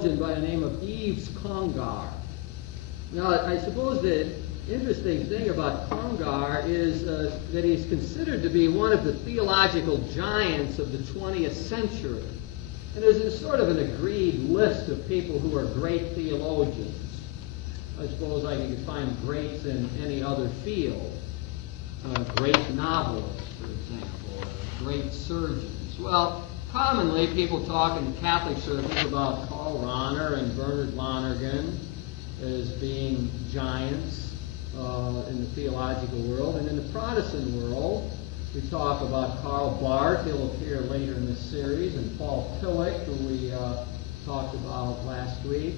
by the name of Yves Congar. Now, I suppose the interesting thing about Congar is that he's considered to be one of the theological giants of the 20th century. And there's a sort of an agreed list of people who are great theologians. I suppose like you could find greats in any other field. Great novelists, for example, or great surgeons. Well, commonly people talk in Catholic circles about Karl Rahner and Bernard Lonergan as being giants in the theological world. And in the Protestant world, we talk about Karl Barth. He'll appear later in this series, and Paul Tillich, who we talked about last week.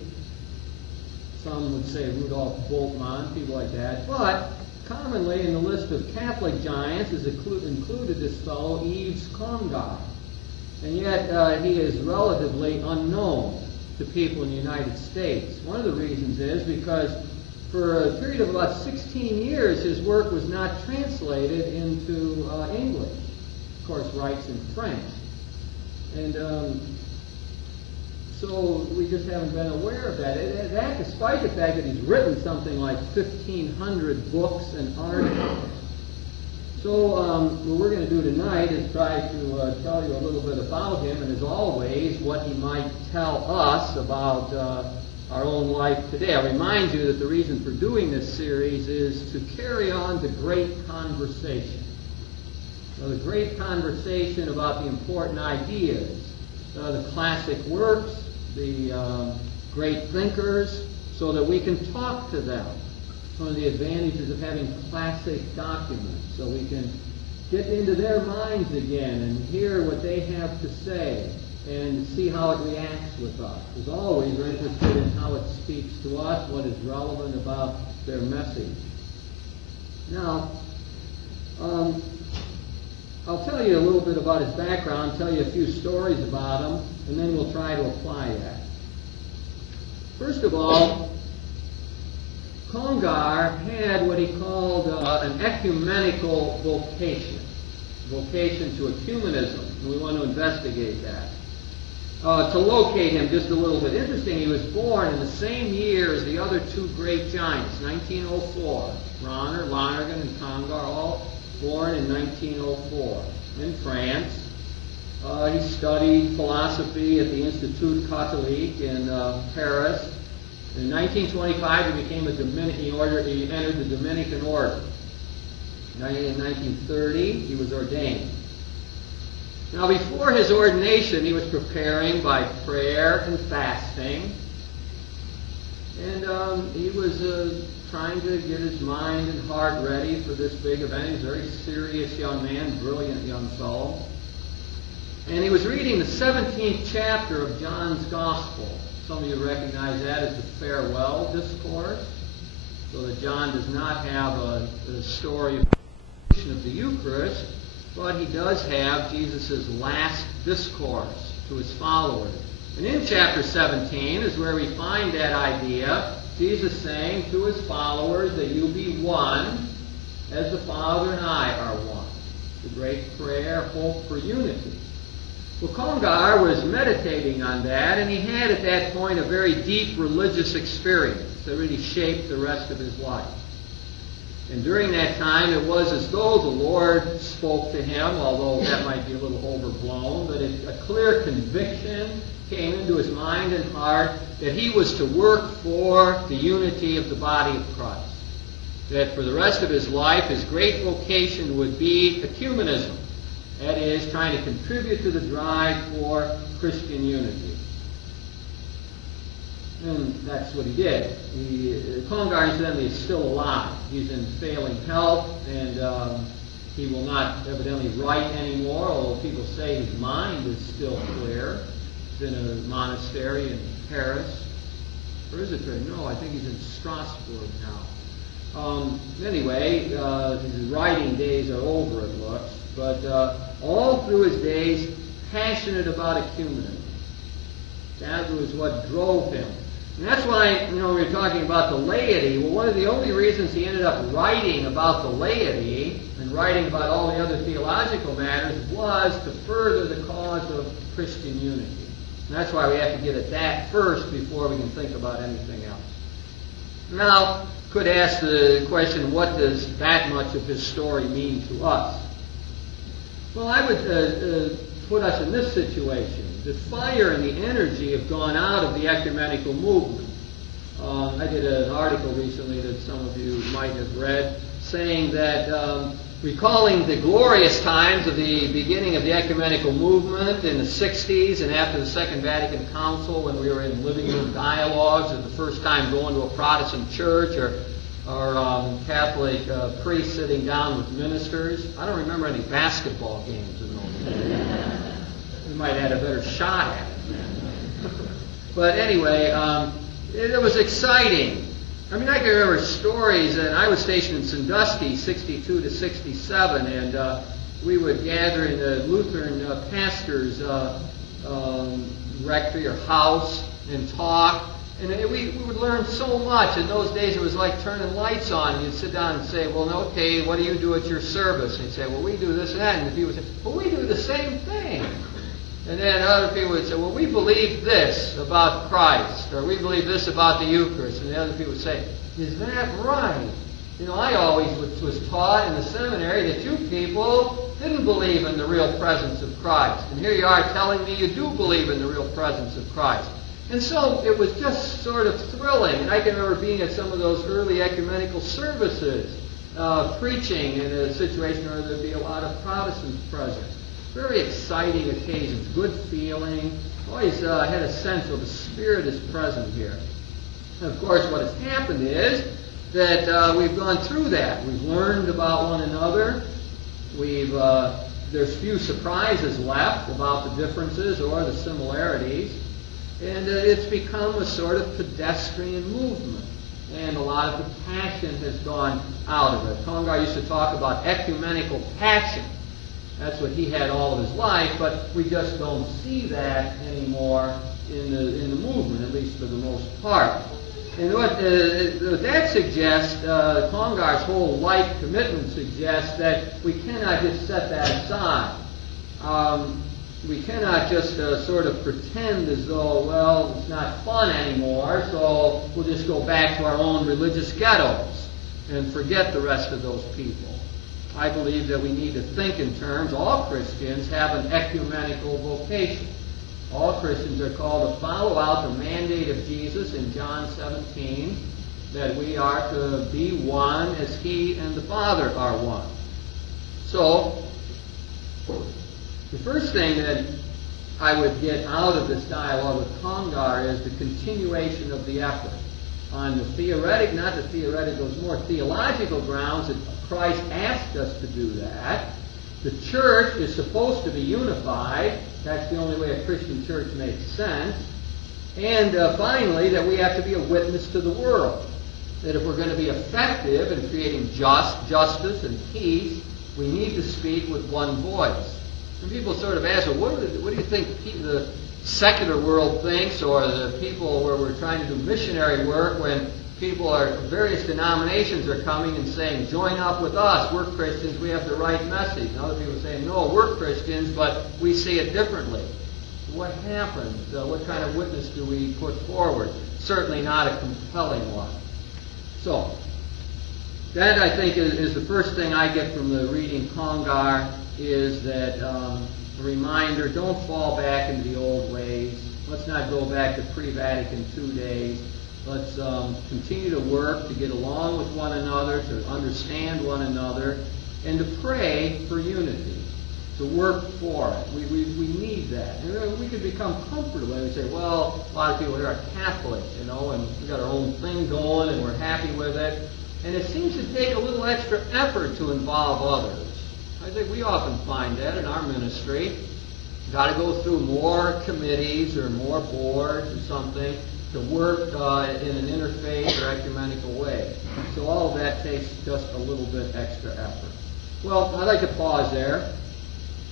Some would say Rudolf Bultmann, people like that. But commonly in the list of Catholic giants is included this fellow, Yves Congar. And yet he is relatively unknown to people in the United States. One of the reasons is because for a period of about 16 years, his work was not translated into English. Of course, writes in French. And so we just haven't been aware of that. That, despite the fact that he's written something like 1,500 books and articles. So what we're going to do tonight is try to tell you a little bit about him, and as always, what he might tell us about our own life today. I remind you that the reason for doing this series is to carry on the great conversation. The great conversation about the important ideas, the classic works, the great thinkers, so that we can talk to them. One of the advantages of having classic documents, so we can get into their minds again and hear what they have to say and see how it reacts with us. As always, we're interested in how it speaks to us, what is relevant about their message. Now, I'll tell you a little bit about his background, tell you a few stories about him, and then we'll try to apply that. First of all, Congar had what he called an ecumenical vocation to ecumenism, and we want to investigate that. To locate him just a little bit. Interesting, he was born in the same year as the other two great giants, 1904. Rahner, Lonergan, and Congar, all born in 1904 in France. He studied philosophy at the Institut Catholique in Paris. In 1925, he became a Dominican order. He entered the Dominican order. In 1930, he was ordained. Now, before his ordination, he was preparing by prayer and fasting, and he was trying to get his mind and heart ready for this big event. He was a very serious young man, brilliant young fellow, and he was reading the 17th chapter of John's Gospel. Some of you recognize that as the farewell discourse, so that John does not have a story of the Eucharist, but he does have Jesus' last discourse to his followers. And in chapter 17 is where we find that idea, Jesus saying to his followers that you be one as the Father and I are one. The great prayer, hope for unity. Well, Congar was meditating on that, and he had at that point a very deep religious experience that really shaped the rest of his life. And during that time, it was as though the Lord spoke to him, although that might be a little overblown, but a clear conviction came into his mind and heart that he was to work for the unity of the body of Christ. That for the rest of his life, his great vocation would be ecumenism. That is, trying to contribute to the drive for Christian unity. And that's what he did. Congar, incidentally, is still alive. He's in failing health, and he will not evidently write anymore, although people say his mind is still clear. He's in a monastery in Paris. Or is it there? No, I think he's in Strasbourg now. Anyway, his writing days are over, it looks. But all through his days, passionate about ecumenism. That was what drove him. And that's why, we were talking about the laity. Well, one of the only reasons he ended up writing about the laity and writing about all the other theological matters was to further the cause of Christian unity. And that's why we have to get at that first before we can think about anything else. Now, could ask the question, what does that much of his story mean to us? Well, I would put us in this situation. The fire and the energy have gone out of the ecumenical movement. I did an article recently that some of you might have read saying that recalling the glorious times of the beginning of the ecumenical movement in the 60s and after the Second Vatican Council when we were in living room dialogues and the first time going to a Protestant church or Catholic priests sitting down with ministers. I don't remember any basketball games in those days. We might have had a better shot at it. But anyway, it was exciting. I mean, I can remember stories, and I was stationed in Sandusky, 62 to 67, and we would gather in the Lutheran pastor's rectory or house and talk, and we would learn so much. In those days, it was like turning lights on. You'd sit down and say, well, okay, what do you do at your service? And you'd say, well, we do this and that, and the people would say, well, we do the same thing. And then other people would say, well, we believe this about Christ, or we believe this about the Eucharist. And the other people would say, is that right? You know, I always was taught in the seminary that you people didn't believe in the real presence of Christ. And here you are telling me you do believe in the real presence of Christ. And so it was just sort of thrilling. And I can remember being at some of those early ecumenical services, preaching in a situation where there'd be a lot of Protestants present. Very exciting occasions, good feeling. Always had a sense of the Spirit is present here. And of course, what has happened is that we've gone through that. We've learned about one another. There's few surprises left about the differences or the similarities. And it's become a sort of pedestrian movement. And a lot of the passion has gone out of it. Congar used to talk about ecumenical passion. That's what he had all of his life, but we just don't see that anymore in the movement, at least for the most part. And what that suggests, Congar's whole life commitment suggests that we cannot just set that aside. We cannot just sort of pretend as though, well, it's not fun anymore, so we'll just go back to our own religious ghettos and forget the rest of those people. I believe that we need to think in terms, all Christians have an ecumenical vocation. All Christians are called to follow out the mandate of Jesus in John 17, that we are to be one as He and the Father are one. So, the first thing that I would get out of this dialogue with Congar is the continuation of the effort. On the theoretic, not the theoretical, it's more theological grounds that Christ asked us to do that. The church is supposed to be unified. That's the only way a Christian church makes sense. And finally, that we have to be a witness to the world. That if we're going to be effective in creating justice and peace, we need to speak with one voice. And people sort of ask, well, what do you think the secular world thinks, or the people where we're trying to do missionary work when various denominations are coming and saying, join up with us, we're Christians, we have the right message. And other people saying, no, we're Christians, but we see it differently. What happens? What kind of witness do we put forward? Certainly not a compelling one. So, that I think is the first thing I get from the reading Congar, is that a reminder, don't fall back into the old ways. Let's not go back to pre-Vatican II days. Let's continue to work to get along with one another, to understand one another, and to pray for unity, to work for it. We need that. And we could become comfortable and we say, well, a lot of people here are Catholic, and we've got our own thing going and we're happy with it. And it seems to take a little extra effort to involve others. I think we often find that in our ministry. You've got to go through more committees or more boards or something to work in an interfaith or ecumenical way. So all of that takes just a little bit extra effort. Well, I'd like to pause there,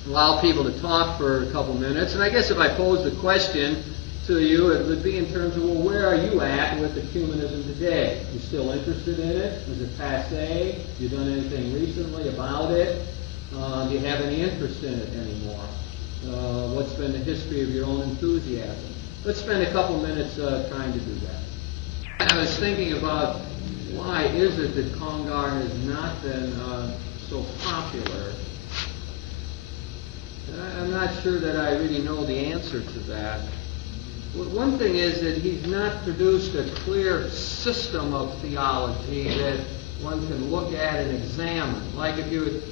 allow people to talk for a couple minutes, and I guess if I pose the question to you, it would be in terms of, well, where are you at with ecumenism today? You still interested in it? Is it passé? Have you done anything recently about it? Do you have any interest in it anymore? What's been the history of your own enthusiasm? Let's spend a couple minutes trying to do that. I was thinking about why is it that Congar has not been so popular. I'm not sure that I really know the answer to that. One thing is that he's not produced a clear system of theology that one can look at and examine. Like if you would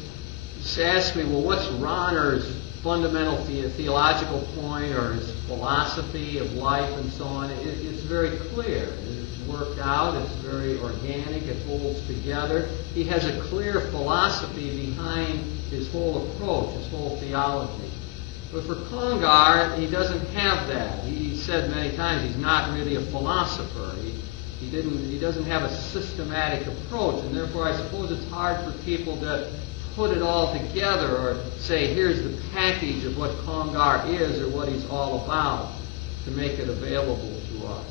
ask me, well, what's Ronner's fundamental theological point or his philosophy of life and so on, it's very clear. It's worked out. It's very organic. It holds together. He has a clear philosophy behind his whole approach, his whole theology. But for Congar, he doesn't have that. He said many times he's not really a philosopher. He doesn't have a systematic approach, and therefore I suppose it's hard for people to put it all together or say, here's the package of what Congar is or what he's all about, to make it available to us.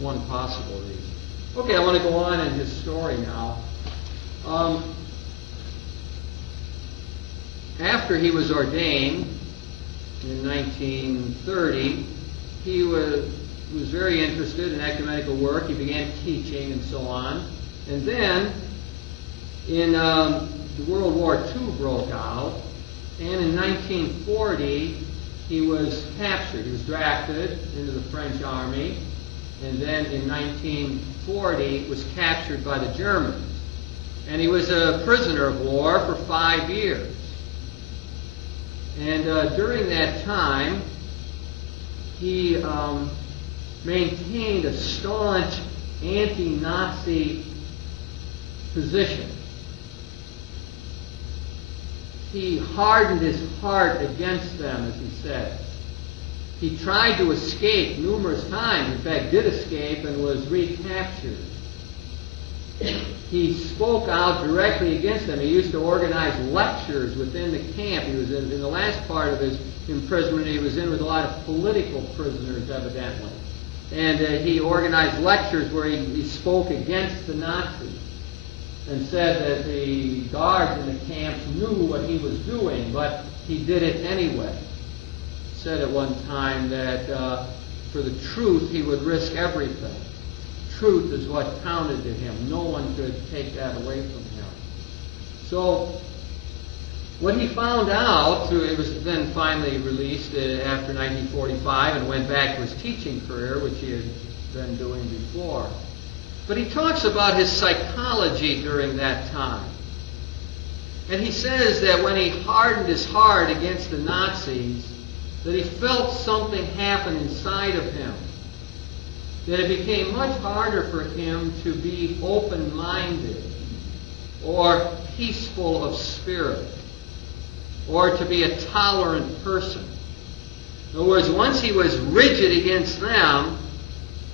One possible reason. Okay, I want to go on in his story now. After he was ordained in 1930, he was very interested in ecumenical work. He began teaching and so on. And then, in World War II broke out, and in 1940, he was captured. He was drafted into the French army, and then in 1940 was captured by the Germans. And he was a prisoner of war for 5 years. And during that time, he maintained a staunch anti-Nazi position. He hardened his heart against them, as he said. He tried to escape numerous times. In fact, did escape and was recaptured. He spoke out directly against them. He used to organize lectures within the camp. He was in the last part of his imprisonment. He was in with a lot of political prisoners, evidently. And he organized lectures where he spoke against the Nazis and said that the guards in the camps knew what he was doing, but he did it anyway. Said at one time that for the truth he would risk everything. Truth is what counted to him. No one could take that away from him. So what he found out, it was then finally released after 1945 and went back to his teaching career, which he had been doing before. But he talks about his psychology during that time. And he says that when he hardened his heart against the Nazis, that he felt something happen inside of him. That it became much harder for him to be open-minded or peaceful of spirit or to be a tolerant person. In other words, once he was rigid against them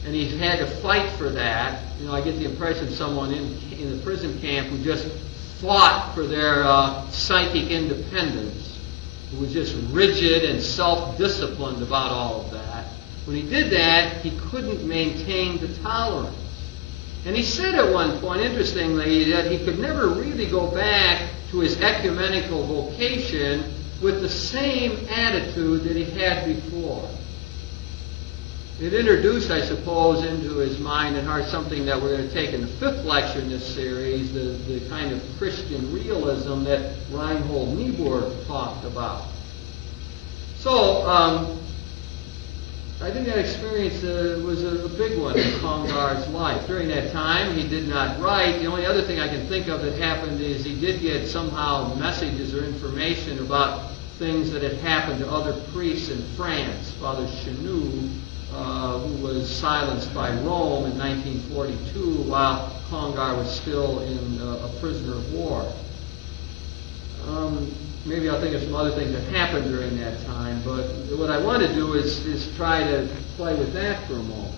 and he had to fight for that, I get the impression someone in the prison camp who just fought for their psychic independence, who was just rigid and self-disciplined about all of that. When he did that, he couldn't maintain the tolerance. And he said at one point, interestingly, that he could never really go back to his ecumenical vocation with the same attitude that he had before. It introduced, I suppose, into his mind and heart something that we're going to take in the 5th lecture in this series, the kind of Christian realism that Reinhold Niebuhr talked about. So, I think that experience was a big one in Congar's life. During that time, he did not write. The only other thing I can think of that happened is he did get somehow messages or information about things that had happened to other priests in France. Father Chenou, who was silenced by Rome in 1942 while Congar was still in a prisoner of war. Maybe I'll think of some other things that happened during that time, but what I want to do is try to play with that for a moment.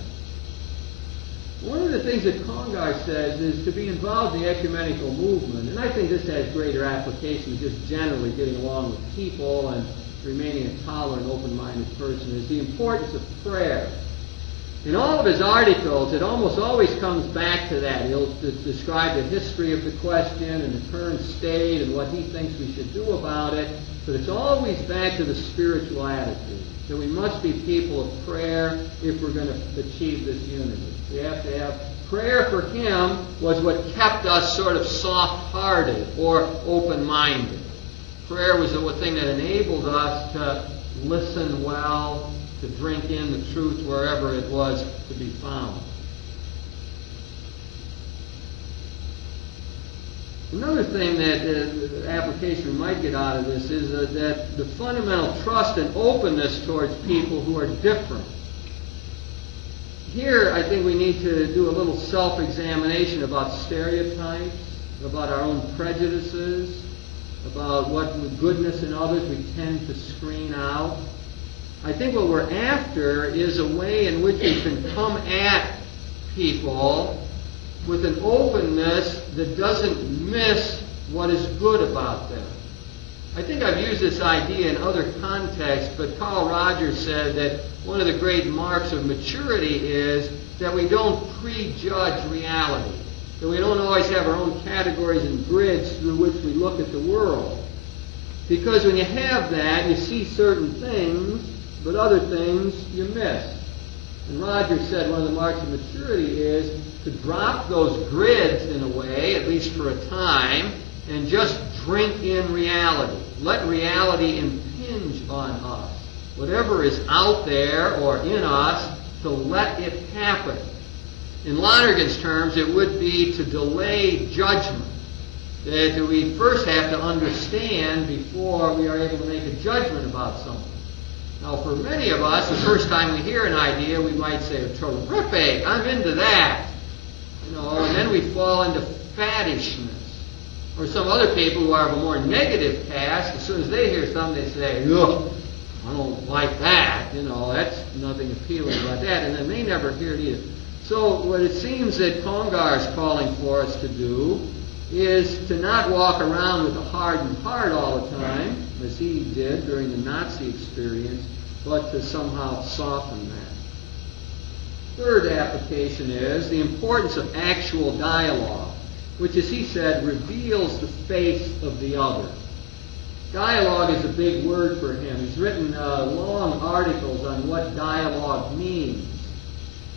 One of the things that Congar says is to be involved in the ecumenical movement, and I think this has greater application to just generally getting along with people and remaining a tolerant, open-minded person, is the importance of prayer. In all of his articles, it almost always comes back to that. He'll describe the history of the question and the current state and what he thinks we should do about it. But it's always back to the spiritual attitude, that we must be people of prayer if we're going to achieve this unity. We have to have prayer. For him was what kept us sort of soft-hearted or open-minded. Prayer was the thing that enabled us to listen well, to drink in the truth wherever it was to be found. Another thing that the application we might get out of this is that the fundamental trust and openness towards people who are different. Here, I think we need to do a little self-examination about stereotypes, about our own prejudices, about what goodness in others we tend to screen out. I think what we're after is a way in which we can come at people with an openness that doesn't miss what is good about them. I think I've used this idea in other contexts, but Carl Rogers said that one of the great marks of maturity is that we don't prejudge reality, that we don't always have our own categories and grids through which we look at the world. Because when you have that, you see certain things, but other things you miss. And Rogers said one of the marks of maturity is to drop those grids in a way, at least for a time, and just drink in reality. Let reality impinge on us. Whatever is out there or in us, to let it happen. In Lonergan's terms, it would be to delay judgment. That we first have to understand before we are able to make a judgment about something. Now, for many of us, the first time we hear an idea, we might say, terrific, I'm into that. And then we fall into faddishness. Or some other people who are of a more negative cast, as soon as they hear something, they say, ugh, I don't like that. That's nothing appealing about that. And then they never hear it either. So what it seems that Congar is calling for us to do is to not walk around with a hardened heart all the time, as he did during the Nazi experience, but to somehow soften that. Third application is the importance of actual dialogue, which, as he said, reveals the face of the other. Dialogue is a big word for him. He's written long articles on what dialogue means.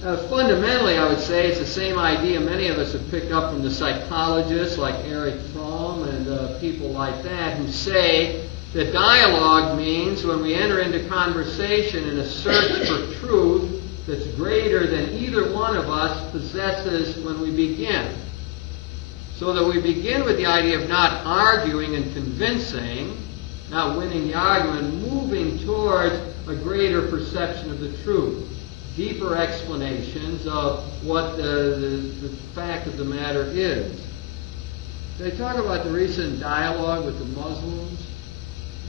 Fundamentally, I would say it's the same idea many of us have picked up from the psychologists like Erich Fromm and people like that, who say that dialogue means when we enter into conversation in a search for truth that's greater than either one of us possesses when we begin. So that we begin with the idea of not arguing and convincing, not winning the argument, moving towards a greater perception of the truth, deeper explanations of what the fact of the matter is. They talk about the recent dialogue with the Muslims.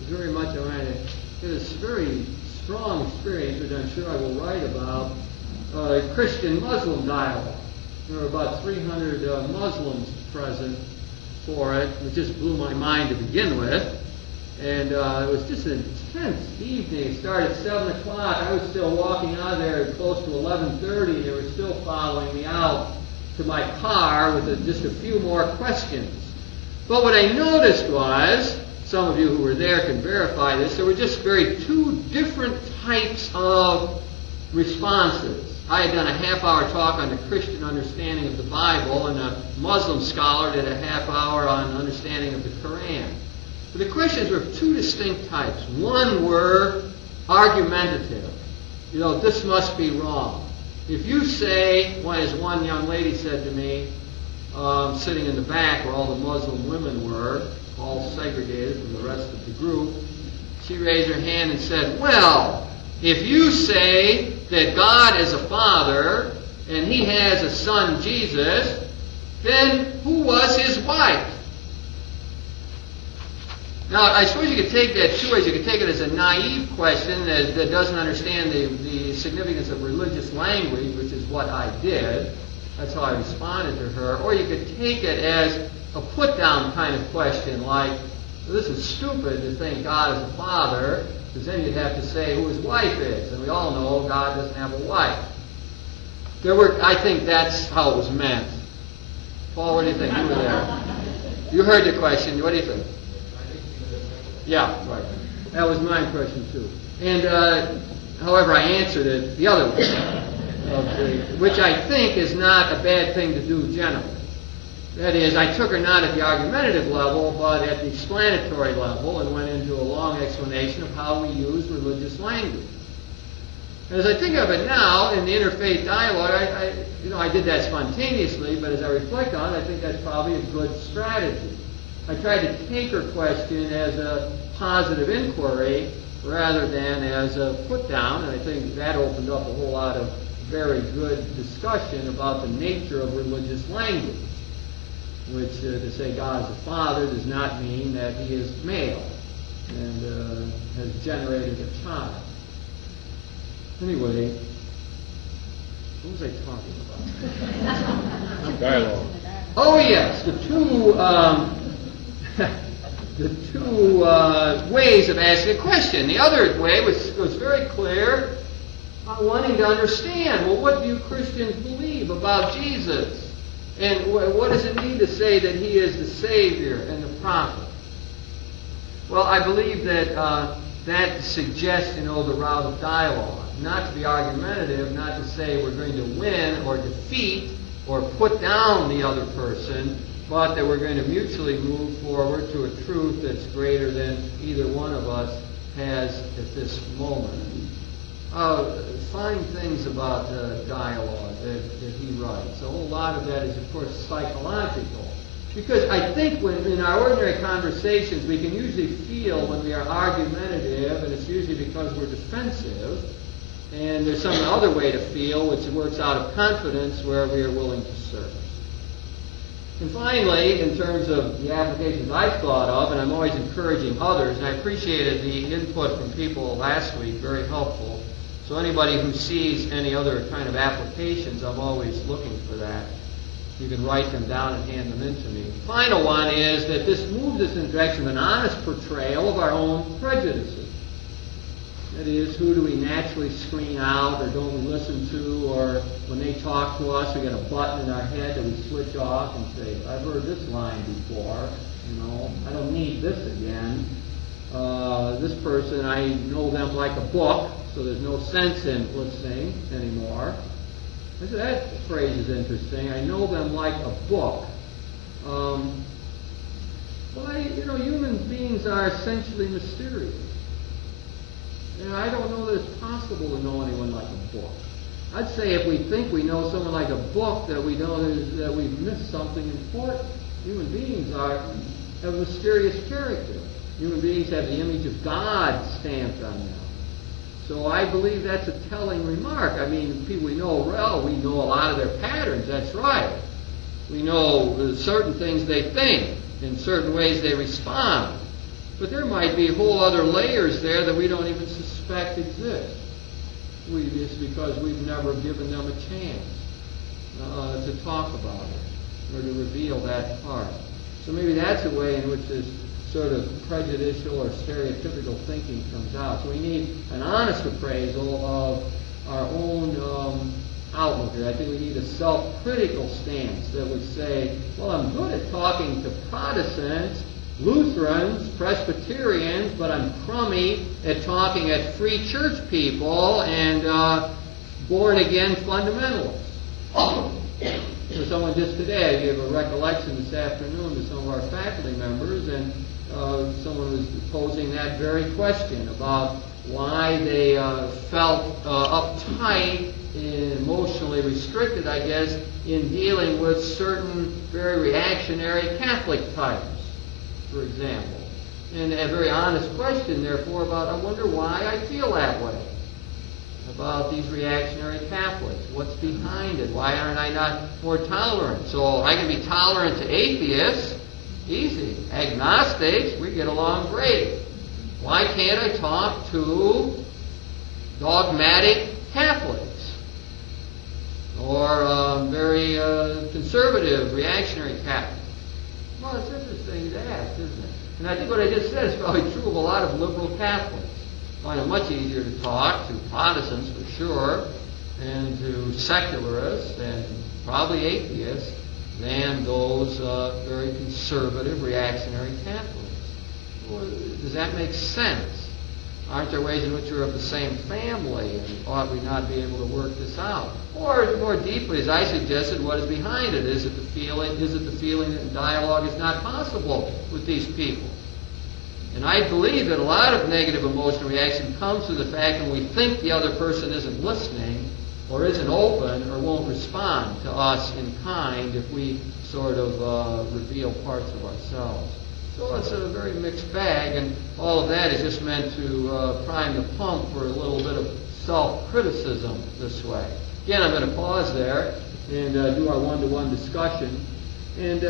Very much I ran this very strong experience, which I'm sure I will write about, Christian-Muslim dialogue. There were about 300 Muslims present for it, which just blew my mind to begin with. And it was just an intense evening. It started at 7 o'clock. I was still walking out of there close to 11:30. They were still following me out to my car with just a few more questions. But what I noticed was, some of you who were there can verify this, there were just two different types of responses. I had done a half-hour talk on the Christian understanding of the Bible, and a Muslim scholar did a half-hour on understanding of the Quran. But the questions were of two distinct types. One were argumentative. This must be wrong. If you say, as one young lady said to me, sitting in the back where all the Muslim women were, all segregated from the rest of the group, she raised her hand and said, well, if you say that God is a father and he has a son, Jesus, then who was his wife? Now, I suppose you could take that two ways. You could take it as a naive question that doesn't understand the significance of religious language, which is what I did. That's how I responded to her. Or you could take it as a put-down kind of question, like, this is stupid to think God is a father, because then you'd have to say who his wife is. And we all know God doesn't have a wife. I think that's how it was meant. Paul, what do you think? You were there. You heard the question. What do you think? Yeah, right. That was my impression too. And however, I answered it the other way, which I think is not a bad thing to do generally. That is, I took her not at the argumentative level, but at the explanatory level, and went into a long explanation of how we use religious language. As I think of it now, in the interfaith dialogue, I did that spontaneously, but as I reflect on it, I think that's probably a good strategy. I tried to take her question as a positive inquiry rather than as a put-down, and I think that opened up a whole lot of very good discussion about the nature of religious language, which to say God is a father does not mean that he is male and has generated a child. Anyway, what was I talking about? Dialogue. Oh yes, the two ways of asking a question. The other way was very clear, wanting to understand, well, what do you Christians believe about Jesus? And what does it mean to say that he is the Savior and the prophet? Well, I believe that that suggests, the route of dialogue. Not to be argumentative, not to say we're going to win or defeat or put down the other person, but that we're going to mutually move forward to a truth that's greater than either one of us has at this moment. Fine things about dialogue that he writes. A whole lot of that is, of course, psychological. Because I think when in our ordinary conversations, we can usually feel when we are argumentative, and it's usually because we're defensive, and there's some other way to feel, which works out of confidence, where we are willing to serve. And finally, in terms of the applications I've thought of, and I'm always encouraging others, and I appreciated the input from people last week, very helpful. So anybody who sees any other kind of applications, I'm always looking for that. You can write them down and hand them in to me. The final one is that this moves us in the direction of an honest portrayal of our own prejudices. That is, who do we naturally screen out or don't we listen to, or when they talk to us, we get a button in our head that we switch off and say, I've heard this line before, I don't need this again. This person, I know them like a book, so there's no sense in listening anymore. I said, that phrase is interesting. I know them like a book. Human beings are essentially mysterious. I don't know that it's possible to know anyone like a book. I'd say if we think we know someone like a book, that we know that we've missed something important. Human beings have a mysterious character. Human beings have the image of God stamped on them. So I believe that's a telling remark. People we know well, we know a lot of their patterns, that's right. We know certain things they think, in certain ways they respond. But there might be whole other layers there that we don't even suspect exist. It's because we've never given them a chance to talk about it or to reveal that part. So maybe that's a way in which this sort of prejudicial or stereotypical thinking comes out. So we need an honest appraisal of our own outlook here. I think we need a self-critical stance that would say, well, I'm good at talking to Protestants, Lutherans, Presbyterians, but I'm crummy at talking at free church people and born-again fundamentalists. So someone just today, I gave a recollection this afternoon to some of our faculty members, and someone was posing that very question about why they felt uptight, emotionally restricted, I guess, in dealing with certain very reactionary Catholic types, for example. And a very honest question, therefore, about, I wonder why I feel that way about these reactionary Catholics. What's behind it? Why aren't I not more tolerant? So I can be tolerant to atheists, easy. Agnostics, we get along great. Why can't I talk to dogmatic Catholics? Or very conservative, reactionary Catholics? Well, it's interesting to ask, isn't it? And I think what I just said is probably true of a lot of liberal Catholics. I find it much easier to talk to Protestants, for sure, and to secularists, and probably atheists, than those very conservative, reactionary Catholics. Well, does that make sense? Aren't there ways in which we're of the same family, and ought we not be able to work this out? Or more deeply, as I suggested, what is behind it? Is it the feeling that dialogue is not possible with these people? And I believe that a lot of negative emotional reaction comes from the fact that we think the other person isn't listening, or isn't open, or won't respond to us in kind if we sort of reveal parts of ourselves. So it's a very mixed bag, and all of that is just meant to prime the pump for a little bit of self-criticism this way. Again, I'm going to pause there and do our one-to-one discussion. And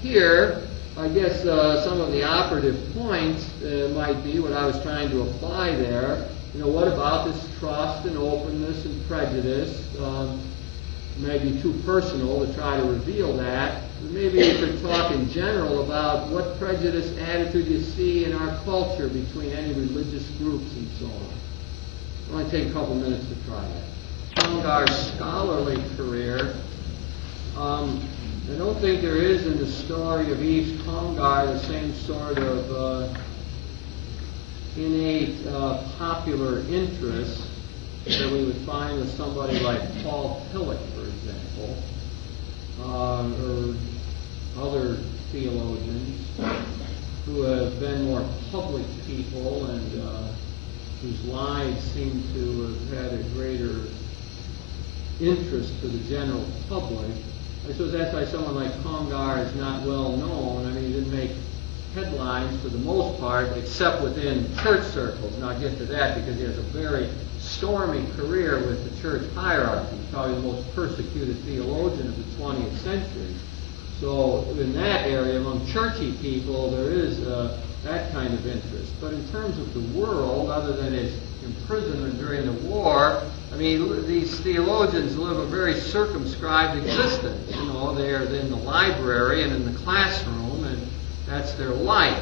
here, I guess some of the operative points might be what I was trying to apply there. You know, what about this trust and openness and prejudice? Maybe too personal to try to reveal that. But maybe you could talk in general about what prejudice attitude you see in our culture between any religious groups and so on. It'll only take a couple minutes to try that. Congar's scholarly career, I don't think there is in the story of Yves Congar the same sort of innate popular interest that we would find with somebody like Paul Tillich, for example, or other theologians who have been more public people and whose lives seem to have had a greater interest to the general public. I suppose that's why someone like Congar is not well known. I mean, he didn't make headlines for the most part, except within church circles. And I'll get to that because he has a very stormy career with the church hierarchy. He's probably the most persecuted theologian of the 20th century. So in that area, among churchy people, there is that kind of interest. But in terms of the world, other than his imprisonment during the war, I mean, these theologians live a very circumscribed existence. You know, they're in the library and in the classroom, and that's their life.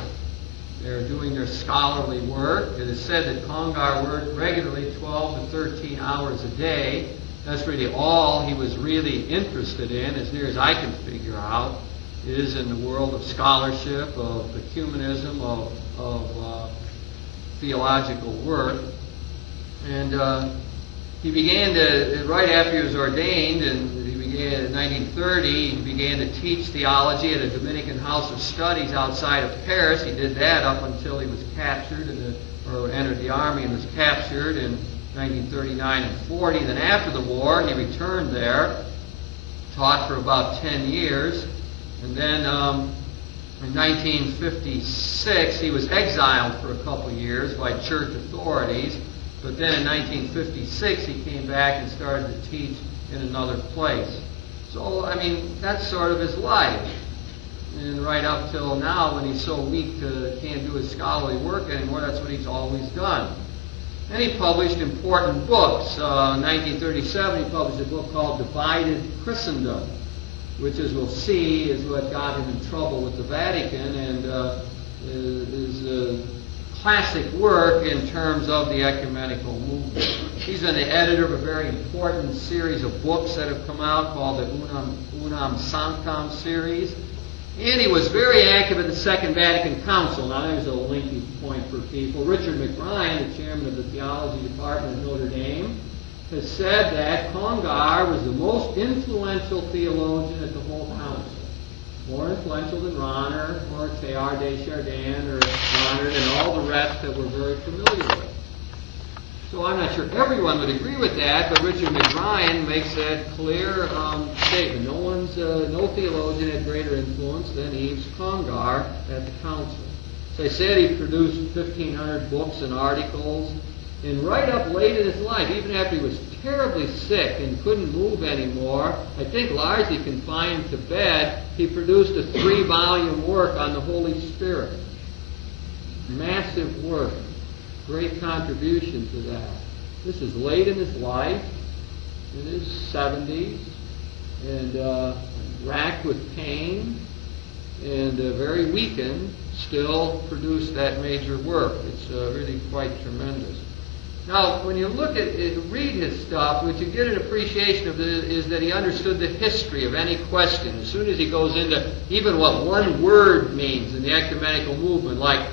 They're doing their scholarly work. It is said that Congar worked regularly 12 to 13 hours a day. That's really all he was really interested in, as near as I can figure out, is in the world of scholarship, of ecumenism, of theological work. And he began to, right after he was ordained, and he began in 1930, he began to teach theology at a Dominican house of studies outside of Paris. He did that up until he was captured, or entered the army and was captured in 1939 and 40. Then after the war, he returned there, taught for about 10 years, and then in 1956, he was exiled for a couple of years by church authorities. But then in 1956, he came back and started to teach in another place. So, I mean, that's sort of his life. And right up till now, when he's so weak can't do his scholarly work anymore, that's what he's always done. And he published important books. In 1937, he published a book called Divided Christendom, which, as we'll see, is what got him in trouble with the Vatican, and is classic work in terms of the ecumenical movement. He's been the editor of a very important series of books that have come out called the Unam Sanctam series. And he was very active at the Second Vatican Council. Now, there's a lengthy point for people. Richard McBrien, the chairman of the theology department at Notre Dame, has said that Congar was the most influential theologian at the whole council. More influential than Ronner or Teilhard de Chardin or Ronner and all the rest that we're very familiar with. So I'm not sure everyone would agree with that, but Richard McBrien makes that clear statement. No theologian had greater influence than Yves Congar at the council. So I said he produced 1,500 books and articles, and right up late in his life, even after he was terribly sick and couldn't move anymore, I think largely confined to bed, he produced a 3-volume work on the Holy Spirit. Massive work. Great contribution to that. This is late in his life, in his 70s, and racked with pain, and very weakened, still produced that major work. It's really quite tremendous. Now, when you look at it, read his stuff, what you get an appreciation of is that he understood the history of any question. As soon as he goes into even what one word means in the ecumenical movement, like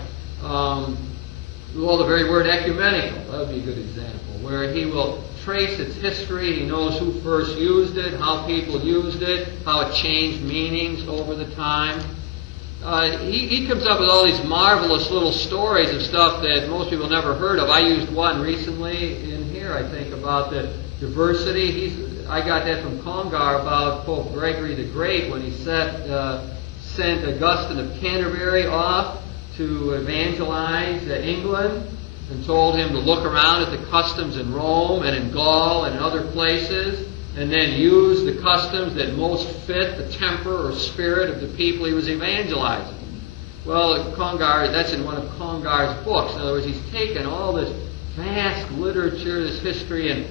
well, the very word ecumenical, that would be a good example, where he will trace its history. He knows who first used it, how people used it, how it changed meanings over the time. He comes up with all these marvelous little stories of stuff that most people never heard of. I used one recently in here, I think, about the diversity. I got that from Congar about Pope Gregory the Great when he sent Augustine of Canterbury off to evangelize England and told him to look around at the customs in Rome and in Gaul and in other places and then use the customs that most fit the temper or spirit of the people he was evangelizing. Well, Congar, that's in one of Congar's books. In other words, he's taken all this vast literature, this history, and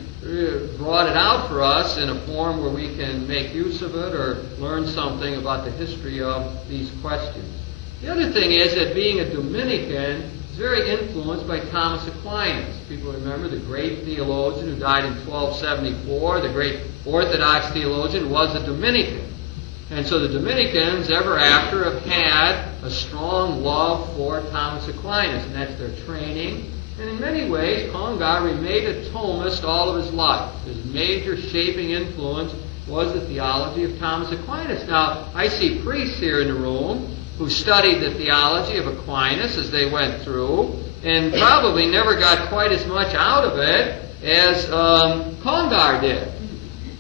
brought it out for us in a form where we can make use of it or learn something about the history of these questions. The other thing is that being a Dominican is very influenced by Thomas Aquinas. People remember the great theologian who died in 1274, the great Orthodox theologian, was a Dominican. And so the Dominicans ever after have had a strong love for Thomas Aquinas, and that's their training. And in many ways, Congar remained a Thomist all of his life. His major shaping influence was the theology of Thomas Aquinas. Now, I see priests here in the room who studied the theology of Aquinas as they went through, and probably never got quite as much out of it as Congar did.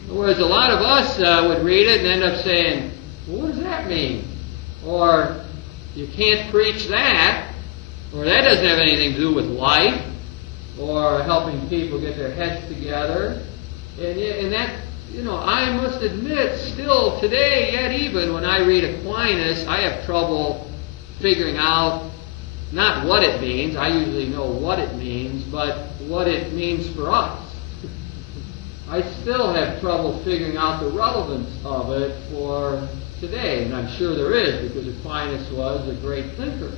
Whereas a lot of us would read it and end up saying, well, what does that mean? Or, you can't preach that, or that doesn't have anything to do with life, or helping people get their heads together. And that, I must admit, still today, yet even when I read Aquinas, I have trouble figuring out not what it means. I usually know what it means, but what it means for us. I still have trouble figuring out the relevance of it for today, and I'm sure there is, because Aquinas was a great thinker.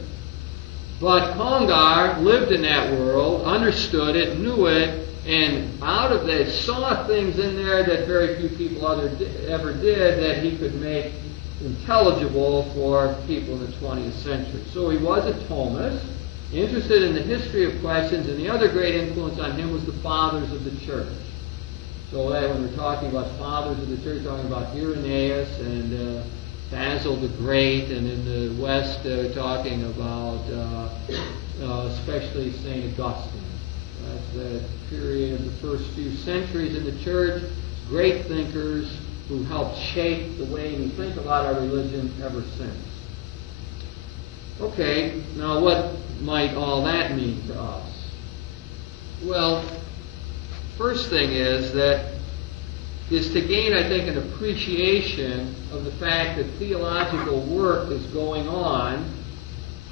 But Congar lived in that world, understood it, knew it, and out of that saw things in there that very few people ever did that he could make intelligible for people in the 20th century. So he was a Thomist, interested in the history of questions, and the other great influence on him was the fathers of the church. So that when we're talking about fathers of the church, we're talking about Irenaeus and Basil the Great, and in the West, talking about especially St. Augustine. That's the period of the first few centuries in the church. Great thinkers who helped shape the way we think about our religion ever since. Okay, now what might all that mean to us? Well, first thing is to gain, I think, an appreciation of the fact that theological work is going on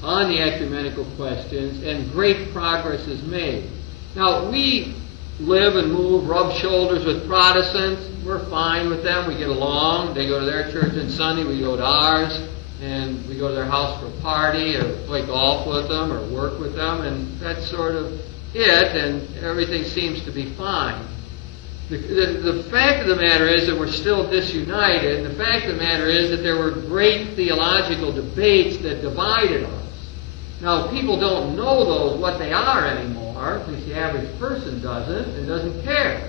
the ecumenical questions, and great progress is made. Now, we live and move, rub shoulders with Protestants. We're fine with them. We get along. They go to their church on Sunday. We go to ours. And we go to their house for a party or play golf with them or work with them. And that's sort of it, and everything seems to be fine. The fact of the matter is that we're still disunited, and the fact of the matter is that there were great theological debates that divided us. Now, people don't know those, what they are anymore, at least the average person doesn't, and doesn't care.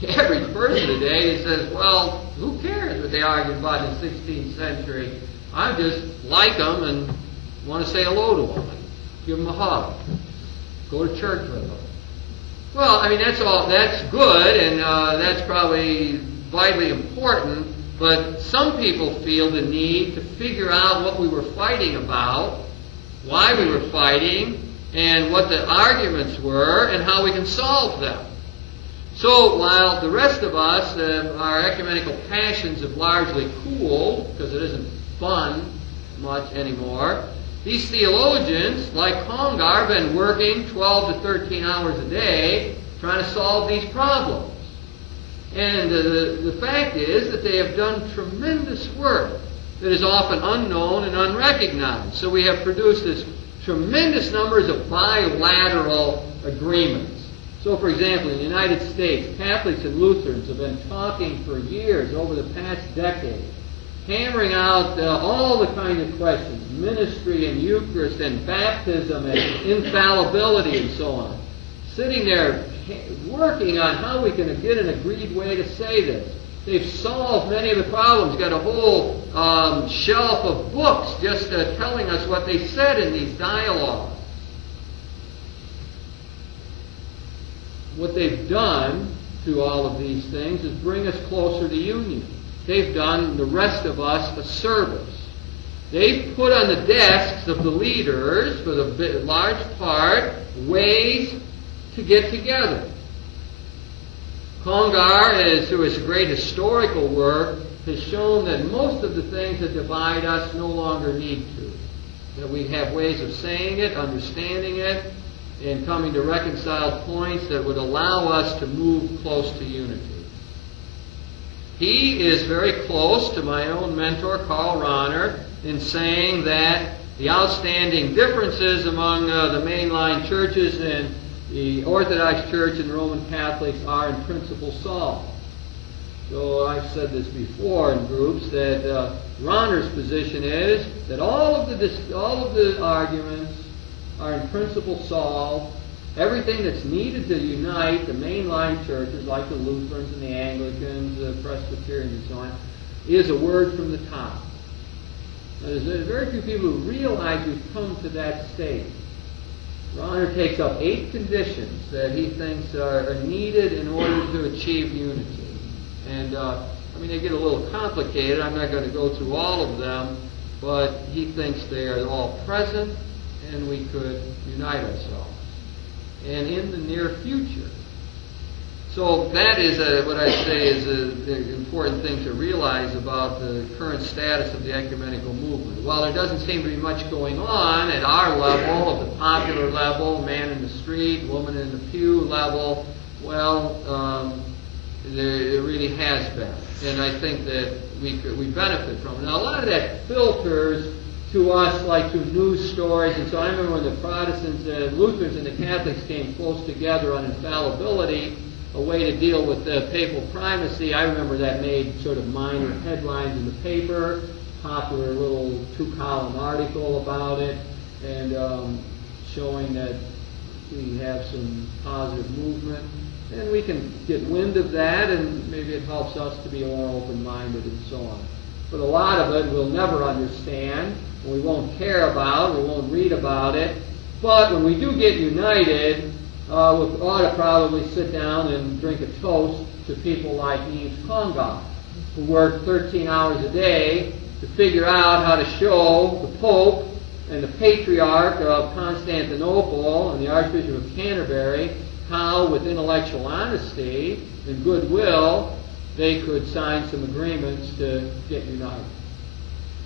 The average person today says, well, who cares what they argued about in the 16th century? I just like them and want to say hello to them, and give them a hug, go to church with them. Well, I mean, that's good, and that's probably vitally important, but some people feel the need to figure out what we were fighting about, why we were fighting, and what the arguments were, and how we can solve them. So while the rest of us, our ecumenical passions have largely cooled, because it isn't fun much anymore, these theologians, like Congar, have been working 12 to 13 hours a day trying to solve these problems. And the fact is that they have done tremendous work that is often unknown and unrecognized. So we have produced this tremendous numbers of bilateral agreements. So, for example, in the United States, Catholics and Lutherans have been talking for years, over the past decade, hammering out all the kind of questions, ministry and Eucharist and baptism and infallibility and so on. Sitting there working on how we can get an agreed way to say this. They've solved many of the problems. Got a whole shelf of books just telling us what they said in these dialogues. What they've done to all of these things is bring us closer to union. They've done the rest of us a service. They've put on the desks of the leaders, for the large part, ways to get together. Congar, through his great historical work, has shown that most of the things that divide us no longer need to. That we have ways of saying it, understanding it, and coming to reconciled points that would allow us to move close to unity. He is very close to my own mentor, Karl Rahner, in saying that the outstanding differences among the mainline churches and the Orthodox Church and the Roman Catholics are in principle solved. So I've said this before in groups that Rahner's position is that all of the arguments are in principle solved. Everything that's needed to unite the mainline churches, like the Lutherans and the Anglicans, the Presbyterians and so on, is a word from the top. Now, there's very few people who realize we've come to that state. Rahner takes up 8 conditions that he thinks are needed in order to achieve unity. And, they get a little complicated. I'm not going to go through all of them, but he thinks they are all present and we could unite ourselves. And in the near future. So that is what I say is an important thing to realize about the current status of the ecumenical movement. While there doesn't seem to be much going on at our level, at the popular level, man in the street, woman in the pew level, there really has been. And I think that we benefit from it. Now, a lot of that filters to us like through news stories. And so I remember when the Protestants, Lutherans and the Catholics came close together on infallibility, a way to deal with the papal primacy. I remember that made sort of minor headlines in the paper, popular little 2-column article about it, and showing that we have some positive movement. And we can get wind of that, and maybe it helps us to be more open-minded and so on. But a lot of it we'll never understand, we won't care about, we won't read about it. But when we do get united, we ought to probably sit down and drink a toast to people like Yves Congar, who worked 13 hours a day to figure out how to show the Pope and the Patriarch of Constantinople and the Archbishop of Canterbury how, with intellectual honesty and goodwill, they could sign some agreements to get united.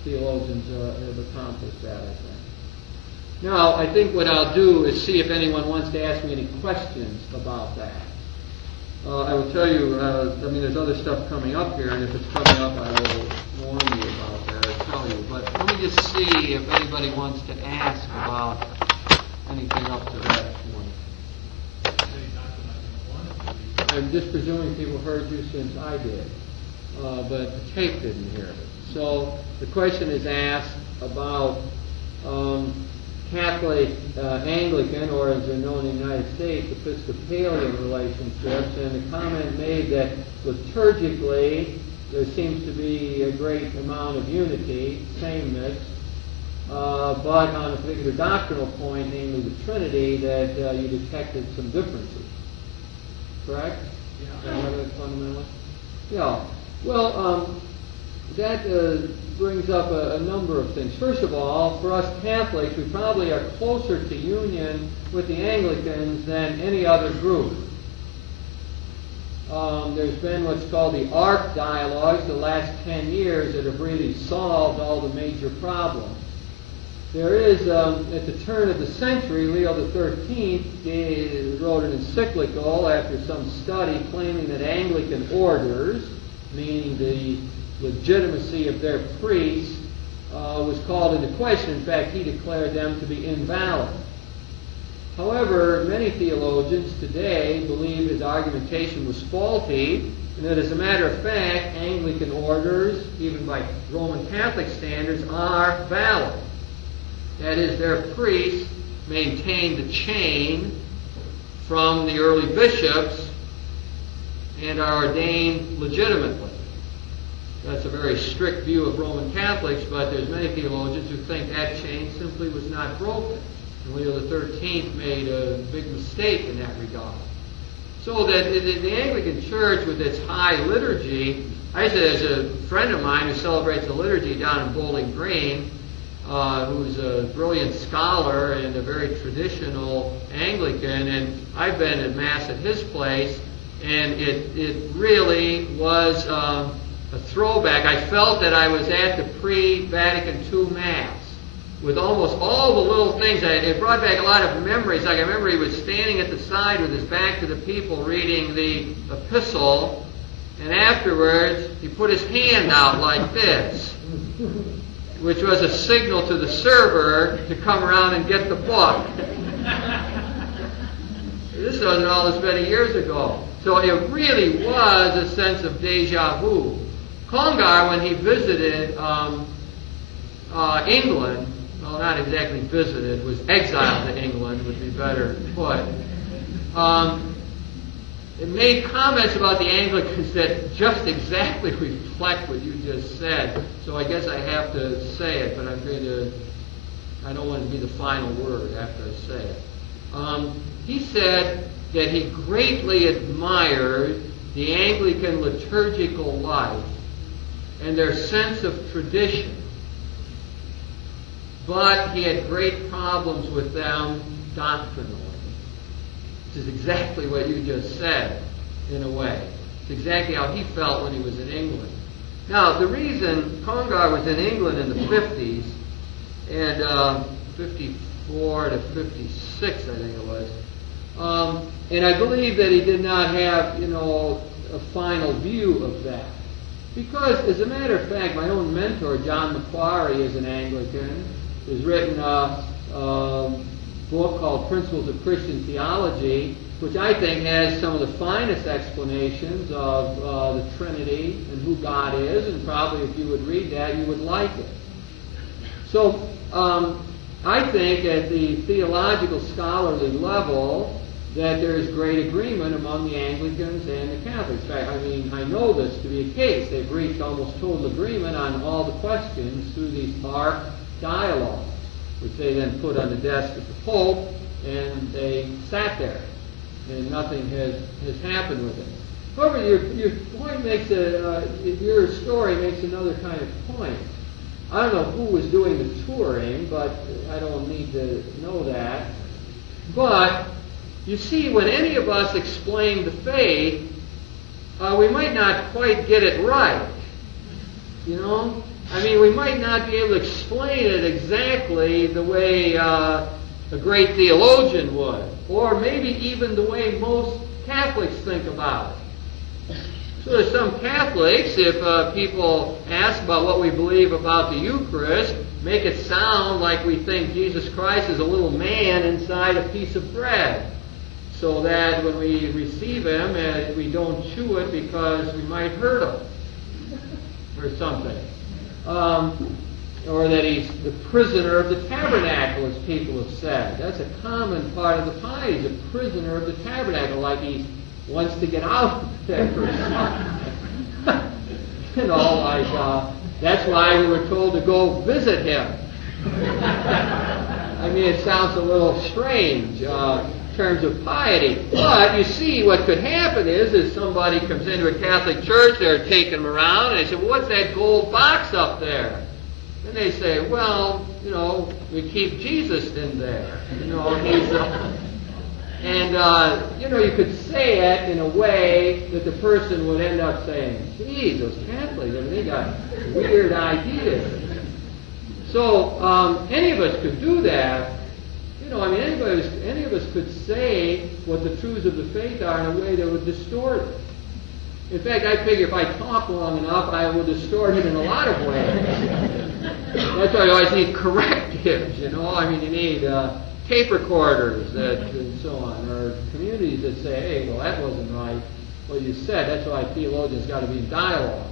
Theologians have accomplished that, I think. Now, I think what I'll do is see if anyone wants to ask me any questions about that. I will tell you, there's other stuff coming up here, and if it's coming up, I will warn you about that or tell you. But let me just see if anybody wants to ask about anything up to that point. I'm just presuming people heard you since I did, but the tape didn't hear it. So the question is asked about Catholic, Anglican, or as they're known in the United States, Episcopalian relationships, and the comment made that liturgically there seems to be a great amount of unity, sameness, but on a particular doctrinal point, namely the Trinity, that you detected some differences. Correct? Yeah. Fundamentally? Yeah. Well, that brings up a number of things. First of all, for us Catholics, we probably are closer to union with the Anglicans than any other group. There's been what's called the ARC dialogues the last 10 years that have really solved all the major problems. There is, at the turn of the century, Leo XIII wrote an encyclical after some study claiming that Anglican orders, meaning the legitimacy of their priests, was called into question. In fact, he declared them to be invalid. However, many theologians today believe his argumentation was faulty, and that as a matter of fact, Anglican orders, even by Roman Catholic standards, are valid. That is, their priests maintain the chain from the early bishops and are ordained legitimately. That's a very strict view of Roman Catholics, but there's many theologians who think that chain simply was not broken. And Leo XIII made a big mistake in that regard. So that the Anglican Church, with its high liturgy, there's a friend of mine who celebrates the liturgy down in Bowling Green, who's a brilliant scholar and a very traditional Anglican, and I've been at Mass at his place, and it really was a throwback. I felt that I was at the pre-Vatican II Mass, with almost all the little things. It brought back a lot of memories. Like I remember he was standing at the side with his back to the people reading the epistle, and afterwards he put his hand out like this, which was a signal to the server to come around and get the book. This wasn't all this many years ago. So it really was a sense of deja vu. Congar, when he visited England, well, not exactly visited, was exiled to England, would be better put. It made comments about the Anglicans that just exactly reflect what you just said. So I guess I have to say it, but I don't want it to be the final word after I say it. He said that he greatly admired the Anglican liturgical life and their sense of tradition, but he had great problems with them doctrinally. Which is exactly what you just said, in a way. It's exactly how he felt when he was in England. Now, the reason Congar was in England in the 50s, and 54 to 56, I think it was, and I believe that he did not have, a final view of that. Because, as a matter of fact, my own mentor, John Macquarie, is an Anglican. Has written a book called Principles of Christian Theology, which I think has some of the finest explanations of the Trinity and who God is, and probably if you would read that, you would like it. So, I think at the theological scholarly level that there is great agreement among the Anglicans and the Catholics. In fact, I know this to be a case. They've reached almost total agreement on all the questions through these ARC dialogues, which they then put on the desk at the Pope, and they sat there, and nothing has happened with it. However, your point makes your story makes another kind of point. I don't know who was doing the touring, but I don't need to know that. But you see, when any of us explain the faith, we might not quite get it right. We might not be able to explain it exactly the way a great theologian would, or maybe even the way most Catholics think about it. So there's some Catholics, if people ask about what we believe about the Eucharist, make it sound like we think Jesus Christ is a little man inside a piece of bread, so that when we receive him, we don't chew it because we might hurt him, or something. Or that he's the prisoner of the tabernacle, as people have said. That's a common part of the piety. He's a prisoner of the tabernacle, like he wants to get out of there or something. That's why we were told to go visit him. It sounds a little strange in terms of piety. But you see, what could happen is somebody comes into a Catholic church, they're taking them around, and they say, well, what's that gold box up there? And they say, well, we keep Jesus in there. You could say it in a way that the person would end up saying, geez, those Catholics, they got weird ideas. So any of us could do that. Any of us could say what the truths of the faith are in a way that would distort it. In fact, I figure if I talk long enough, I will distort it in a lot of ways. That's why you always need correctives, You need tape recorders that, and so on, or communities that say, hey, well, that wasn't right, what you said. That's why theologians got to be in dialogue.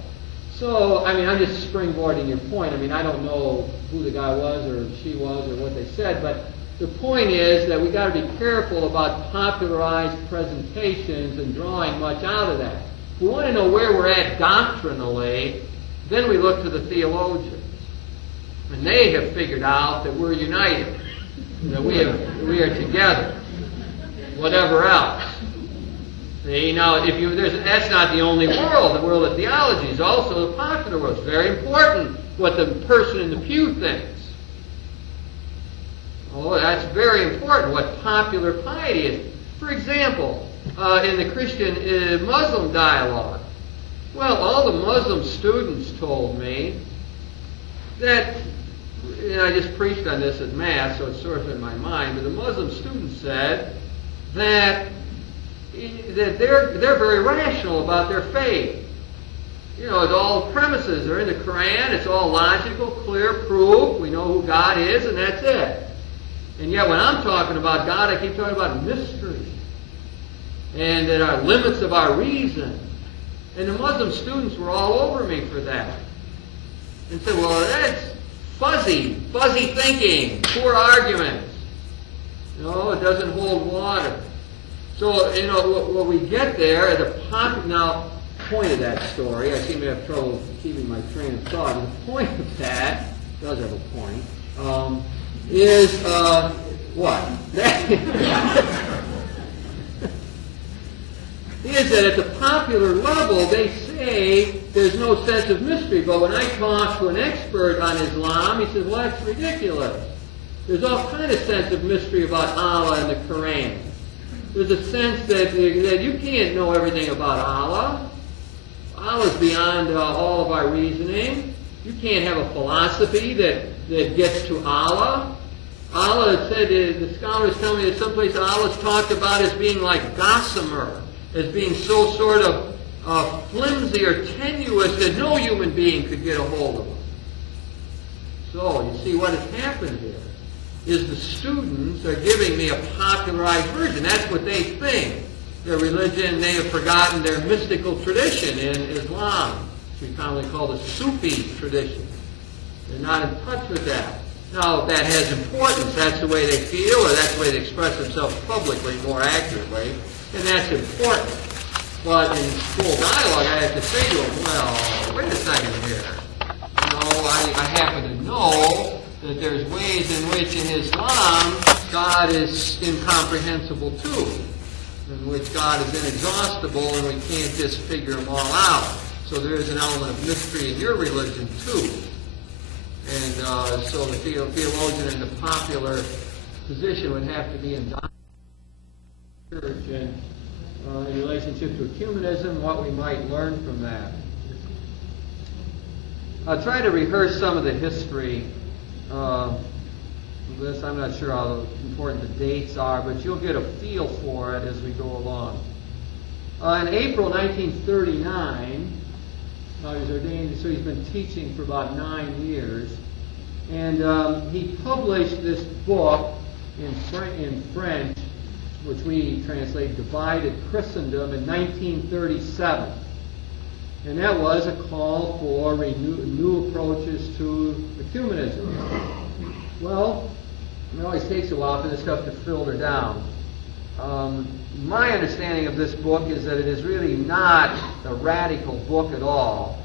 So, I mean, I'm just springboarding your point. I mean, I don't know who the guy was or she was or what they said, but the point is that we got to be careful about popularized presentations and drawing much out of that. If we want to know where we're at doctrinally, then we look to the theologians. And they have figured out that we're united, that we are together, whatever else. See, now, that's not the only world. The world of theology is also the popular world. It's very important what the person in the pew thinks. Oh, that's very important, what popular piety is. For example, in the Christian Muslim dialogue, well, all the Muslim students told me that, and I just preached on this at Mass, so it's sort of in my mind, but the Muslim students said that they're very rational about their faith. You know, all premises are in the Quran. It's all logical, clear proof. We know who God is, and that's it. And yet when I'm talking about God, I keep talking about mystery and that our limits of our reason. And the Muslim students were all over me for that. And said, well, that's fuzzy thinking, poor arguments. No, it doesn't hold water. So, you know, what we get there at the now, point of that story, I seem to have trouble keeping my train of thought. And the point of that, does have a point, is, what? Is that at the popular level, they say there's no sense of mystery. But when I talk to an expert on Islam, he says, well, that's ridiculous. There's all kind of sense of mystery about Allah and the Quran. There's a sense that you can't know everything about Allah. Allah's beyond all of our reasoning. You can't have a philosophy that gets to Allah. Allah said, the scholars tell me that someplace Allah is talked about as being like gossamer, as being so sort of flimsy or tenuous that no human being could get a hold of it. So, you see what has happened here is the students are giving me a popularized version. That's what they think. Their religion, they have forgotten their mystical tradition in Islam, which we commonly call the Sufi tradition. They're not in touch with that. Now, that has importance. That's the way they feel, or that's the way they express themselves publicly more accurately, and that's important. But in school dialogue, I have to say to them, well, wait a second here. You know, I happen to know that there's ways in which in Islam God is incomprehensible too, in which God is inexhaustible and we can't just figure them all out. So there is an element of mystery in your religion too. And so the theologian in the popular position would have to be in church and in relationship to ecumenism, what we might learn from that. I'll try to rehearse some of the history of this. I'm not sure how important the dates are, but you'll get a feel for it as we go along. In April 1939, he was ordained, so he's been teaching for about 9 years. And he published this book in French, which we translate Divided Christendom, in 1937. And that was a call for new approaches to ecumenism. Well, it always takes a while for this stuff to filter down. My understanding of this book is that it is really not a radical book at all,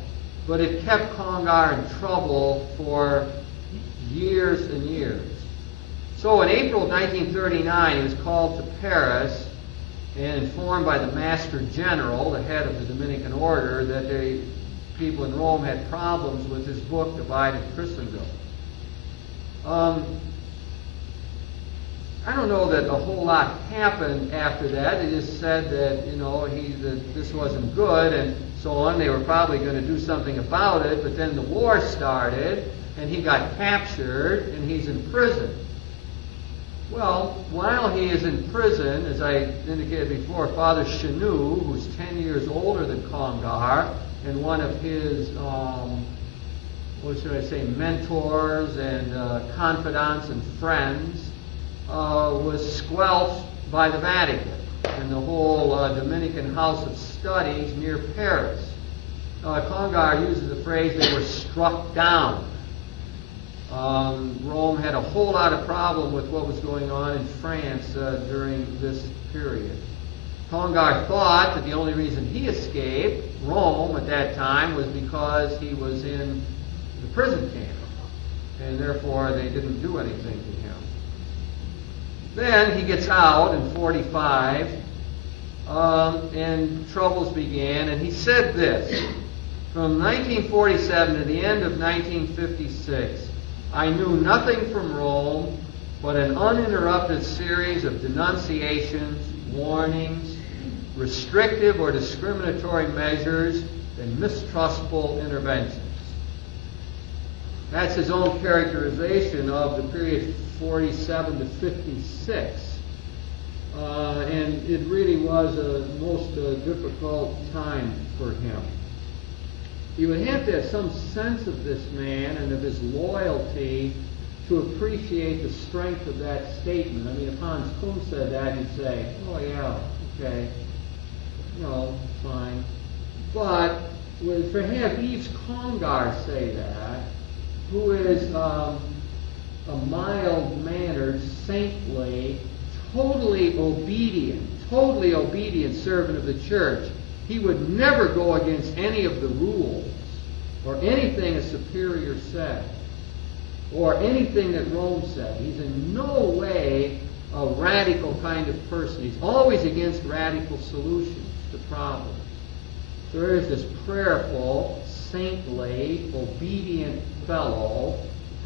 but it kept Congar in trouble for years and years. So in April of 1939, he was called to Paris and informed by the Master General, the head of the Dominican order, that the people in Rome had problems with his book, Divided Christendom. I don't know that a whole lot happened after that. They just said that, you know, that this wasn't good and so on. They were probably going to do something about it, but then the war started and he got captured and he's in prison. Well, while he is in prison, as I indicated before, Father Chanou, who's 10 years older than Congar, and one of his, mentors and confidants and friends, was squelched by the Vatican and the whole Dominican House of Studies near Paris. Congar uses the phrase, they were struck down. Rome had a whole lot of problem with what was going on in France during this period. Congar thought that the only reason he escaped Rome at that time was because he was in the prison camp, and therefore they didn't do anything to him. Then he gets out in 45, and troubles began, and he said this: from 1947 to the end of 1956, I knew nothing from Rome but an uninterrupted series of denunciations, warnings, restrictive or discriminatory measures, and mistrustful interventions. That's his own characterization of the period 47 to 56. And it really was a most difficult time for him. You would have to have some sense of this man and of his loyalty to appreciate the strength of that statement. I mean, if Hans Kuhn said that, you'd say, oh yeah, okay, fine. But for him, Yves Congar say that, who is a mild-mannered, saintly, totally obedient servant of the church. He would never go against any of the rules or anything a superior said or anything that Rome said. He's in no way a radical kind of person. He's always against radical solutions to problems. So there's this prayerful, saintly, obedient fellow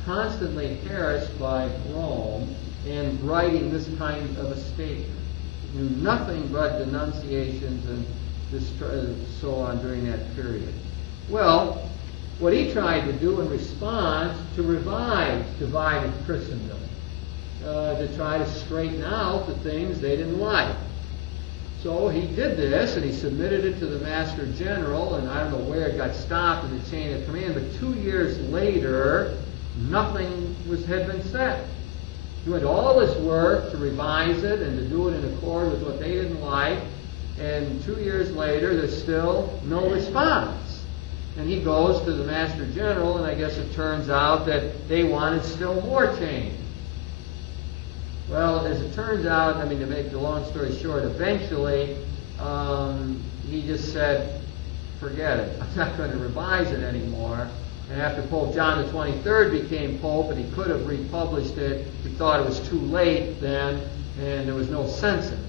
constantly harassed by Rome and writing this kind of a statement. He knew nothing but denunciations and so on during that period. Well, what he tried to do in response to revive divided Christendom, to try to straighten out the things they didn't like. So he did this, and he submitted it to the Master General, and I don't know where it got stopped in the chain of command, but 2 years later, nothing had been said. He went all this work to revise it and to do it in accord with what they didn't like, and 2 years later, there's still no response. And he goes to the Master General, and I guess it turns out that they wanted still more change. Well, as it turns out, I mean, to make the long story short, eventually he just said, forget it. I'm not going to revise it anymore. And after Pope John the 23rd became Pope, and he could have republished it, he thought it was too late then, and there was no sense in it.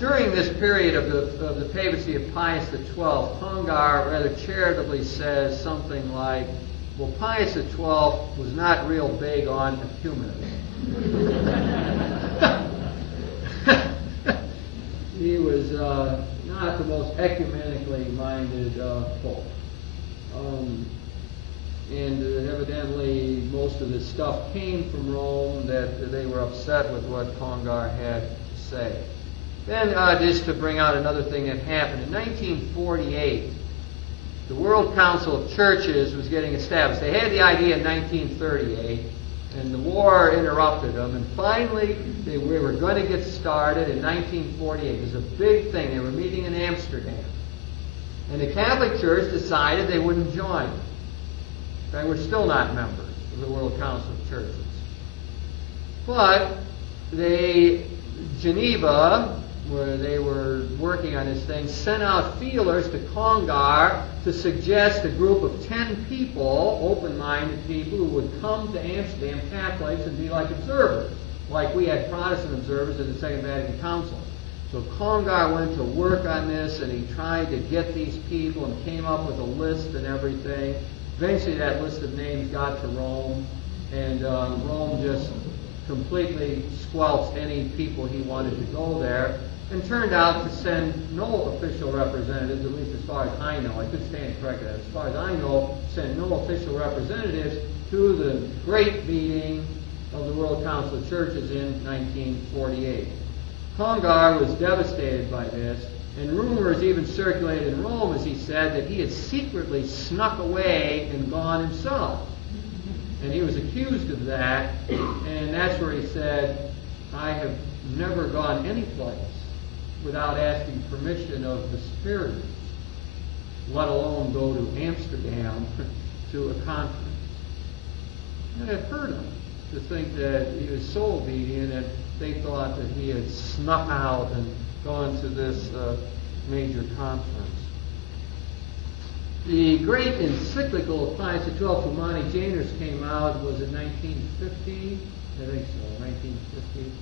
During this period of the papacy of Pius XII, Congar rather charitably says something like, well, Pius XII was not real big on ecumenism. He was not the most ecumenically minded pope. And evidently most of this stuff came from Rome, that they were upset with what Congar had to say. Then just to bring out another thing that happened, in 1948, the World Council of Churches was getting established. They had the idea in 1938, and the war interrupted them, and finally we were going to get started in 1948. It was a big thing. They were meeting in Amsterdam. And the Catholic Church decided they wouldn't join. Okay, we're still not members of the World Council of Churches. But Geneva, where they were working on this thing, sent out feelers to Congar to suggest a group of 10 people, open-minded people, who would come to Amsterdam, Catholics, and be like observers, like we had Protestant observers at the Second Vatican Council. So Congar went to work on this, and he tried to get these people and came up with a list and everything. Eventually that list of names got to Rome, and Rome just completely squelched any people he wanted to go there, and turned out to send no official representatives, at least as far as I know. I could stand corrected. As far as I know, sent no official representatives to the great meeting of the World Council of Churches in 1948. Congar was devastated by this, and rumors even circulated in Rome, as he said, that he had secretly snuck away and gone himself. And he was accused of that, and that's where he said, I have never gone any place without asking permission of the superiors, let alone go to Amsterdam to a conference. And it hurt him to think that he was so obedient and they thought that he had snuck out and gone to this major conference. The great encyclical Pius XII Humani Generis came out, was in 1950? I think so, 1950.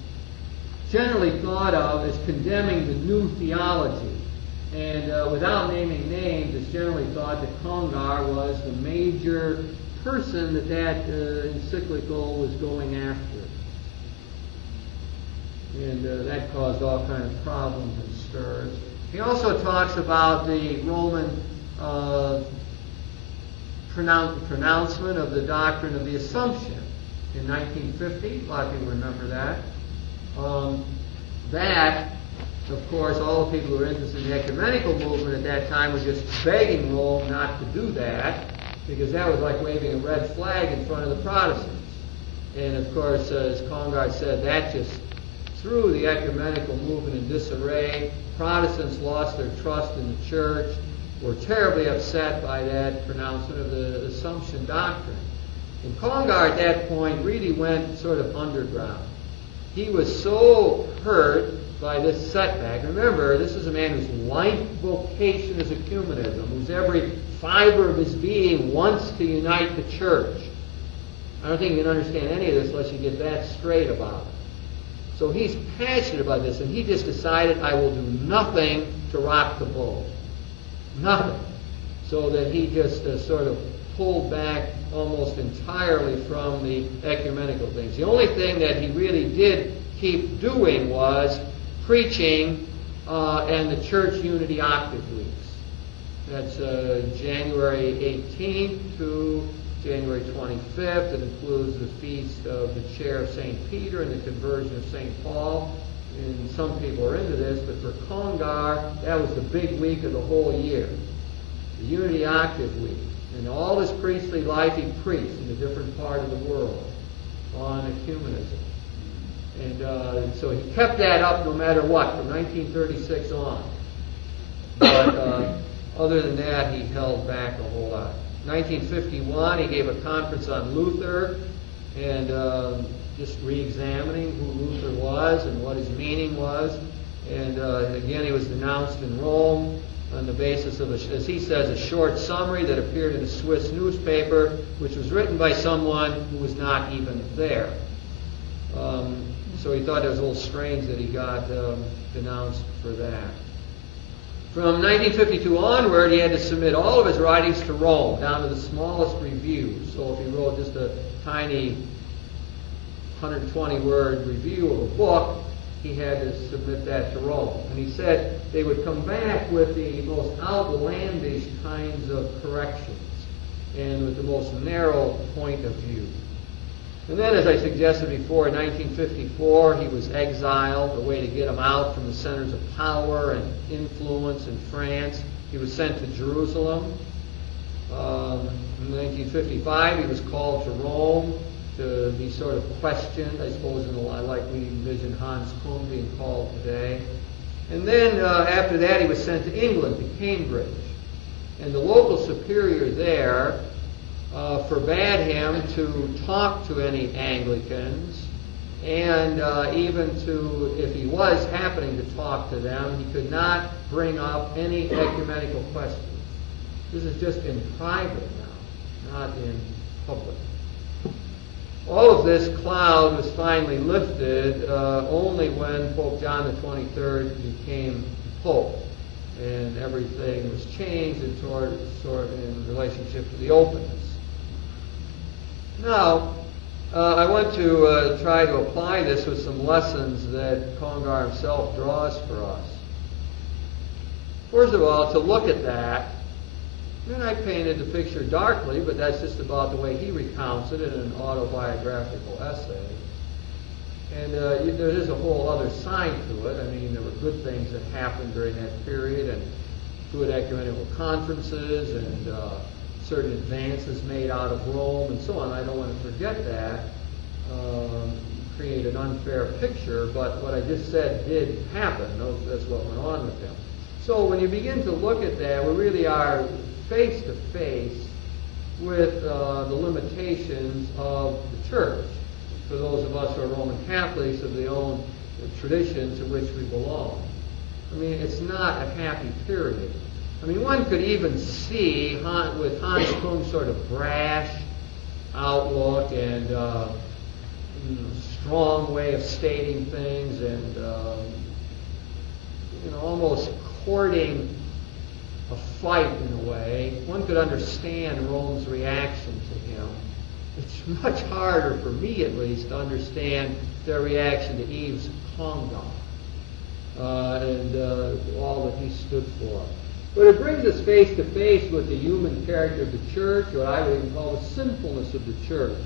Generally thought of as condemning the new theology. And without naming names, it's generally thought that Congar was the major person that encyclical was going after. And that caused all kinds of problems and stirs. He also talks about the Roman pronouncement of the doctrine of the Assumption in 1950. A lot of people remember that. That, of course, all the people who were interested in the ecumenical movement at that time were just begging Rome not to do that, because that was like waving a red flag in front of the Protestants. And of course, as Congar said, that just threw the ecumenical movement in disarray. Protestants lost their trust in the church, were terribly upset by that pronouncement of the Assumption doctrine. And Congar at that point really went sort of underground. He was so hurt by this setback. Remember, this is a man whose life vocation is ecumenism, whose every fiber of his being wants to unite the church. I don't think you can understand any of this unless you get that straight about it. So he's passionate about this, and he just decided, I will do nothing to rock the boat. Nothing. So that he just sort of pulled back almost entirely from the ecumenical things. The only thing that he really did keep doing was preaching and the church unity octave weeks. That's January 18th to January 25th. It includes the feast of the chair of St. Peter and the conversion of St. Paul. And some people are into this, but for Congar, that was the big week of the whole year. The Unity Octave Week. And all his priestly life he preached in a different part of the world on ecumenism. And so he kept that up no matter what, from 1936 on. But other than that, he held back a whole lot. 1951, he gave a conference on Luther and just re-examining who Luther was and what his meaning was. And again, he was denounced in Rome on the basis of, as he says, a short summary that appeared in a Swiss newspaper, which was written by someone who was not even there. So he thought it was a little strange that he got denounced for that. From 1952 onward, he had to submit all of his writings to Rome, down to the smallest review. So if he wrote just a tiny 120-word review of a book, he had to submit that to Rome. And he said they would come back with the most outlandish kinds of corrections and with the most narrow point of view. And then, as I suggested before, in 1954, he was exiled, a way to get him out from the centers of power and influence in France. He was sent to Jerusalem. In 1955, he was called to Rome to be sort of questioned, I suppose, like we envision Hans Kuhn being called today. And then, after that, he was sent to England, to Cambridge. And the local superior there forbade him to talk to any Anglicans, and even to, if he was happening to talk to them, he could not bring up any ecumenical questions. This is just in private now, not in public. All of this cloud was finally lifted only when Pope John the 23rd became Pope, and everything was changed in relationship to the openness. Now, I want to try to apply this with some lessons that Congar himself draws for us. First of all, to look at that, and I painted the picture darkly, but that's just about the way he recounts it in an autobiographical essay. And there is a whole other side to it. I mean, there were good things that happened during that period, and good ecumenical conferences, and certain advances made out of Rome and so on. I don't want to forget that, create an unfair picture, but what I just said did happen. That's what went on with him. So when you begin to look at that, we really are face to face with the limitations of the church. For those of us who are Roman Catholics, of the own tradition to which we belong. I mean, it's not a happy period. I mean, one could even see with Hans Kung's sort of brash outlook and strong way of stating things and almost courting a fight in a way, one could understand Rome's reaction to him. It's much harder, for me at least, to understand their reaction to Yves Congar and all that he stood for. But it brings us face to face with the human character of the church, what I would even call the sinfulness of the church,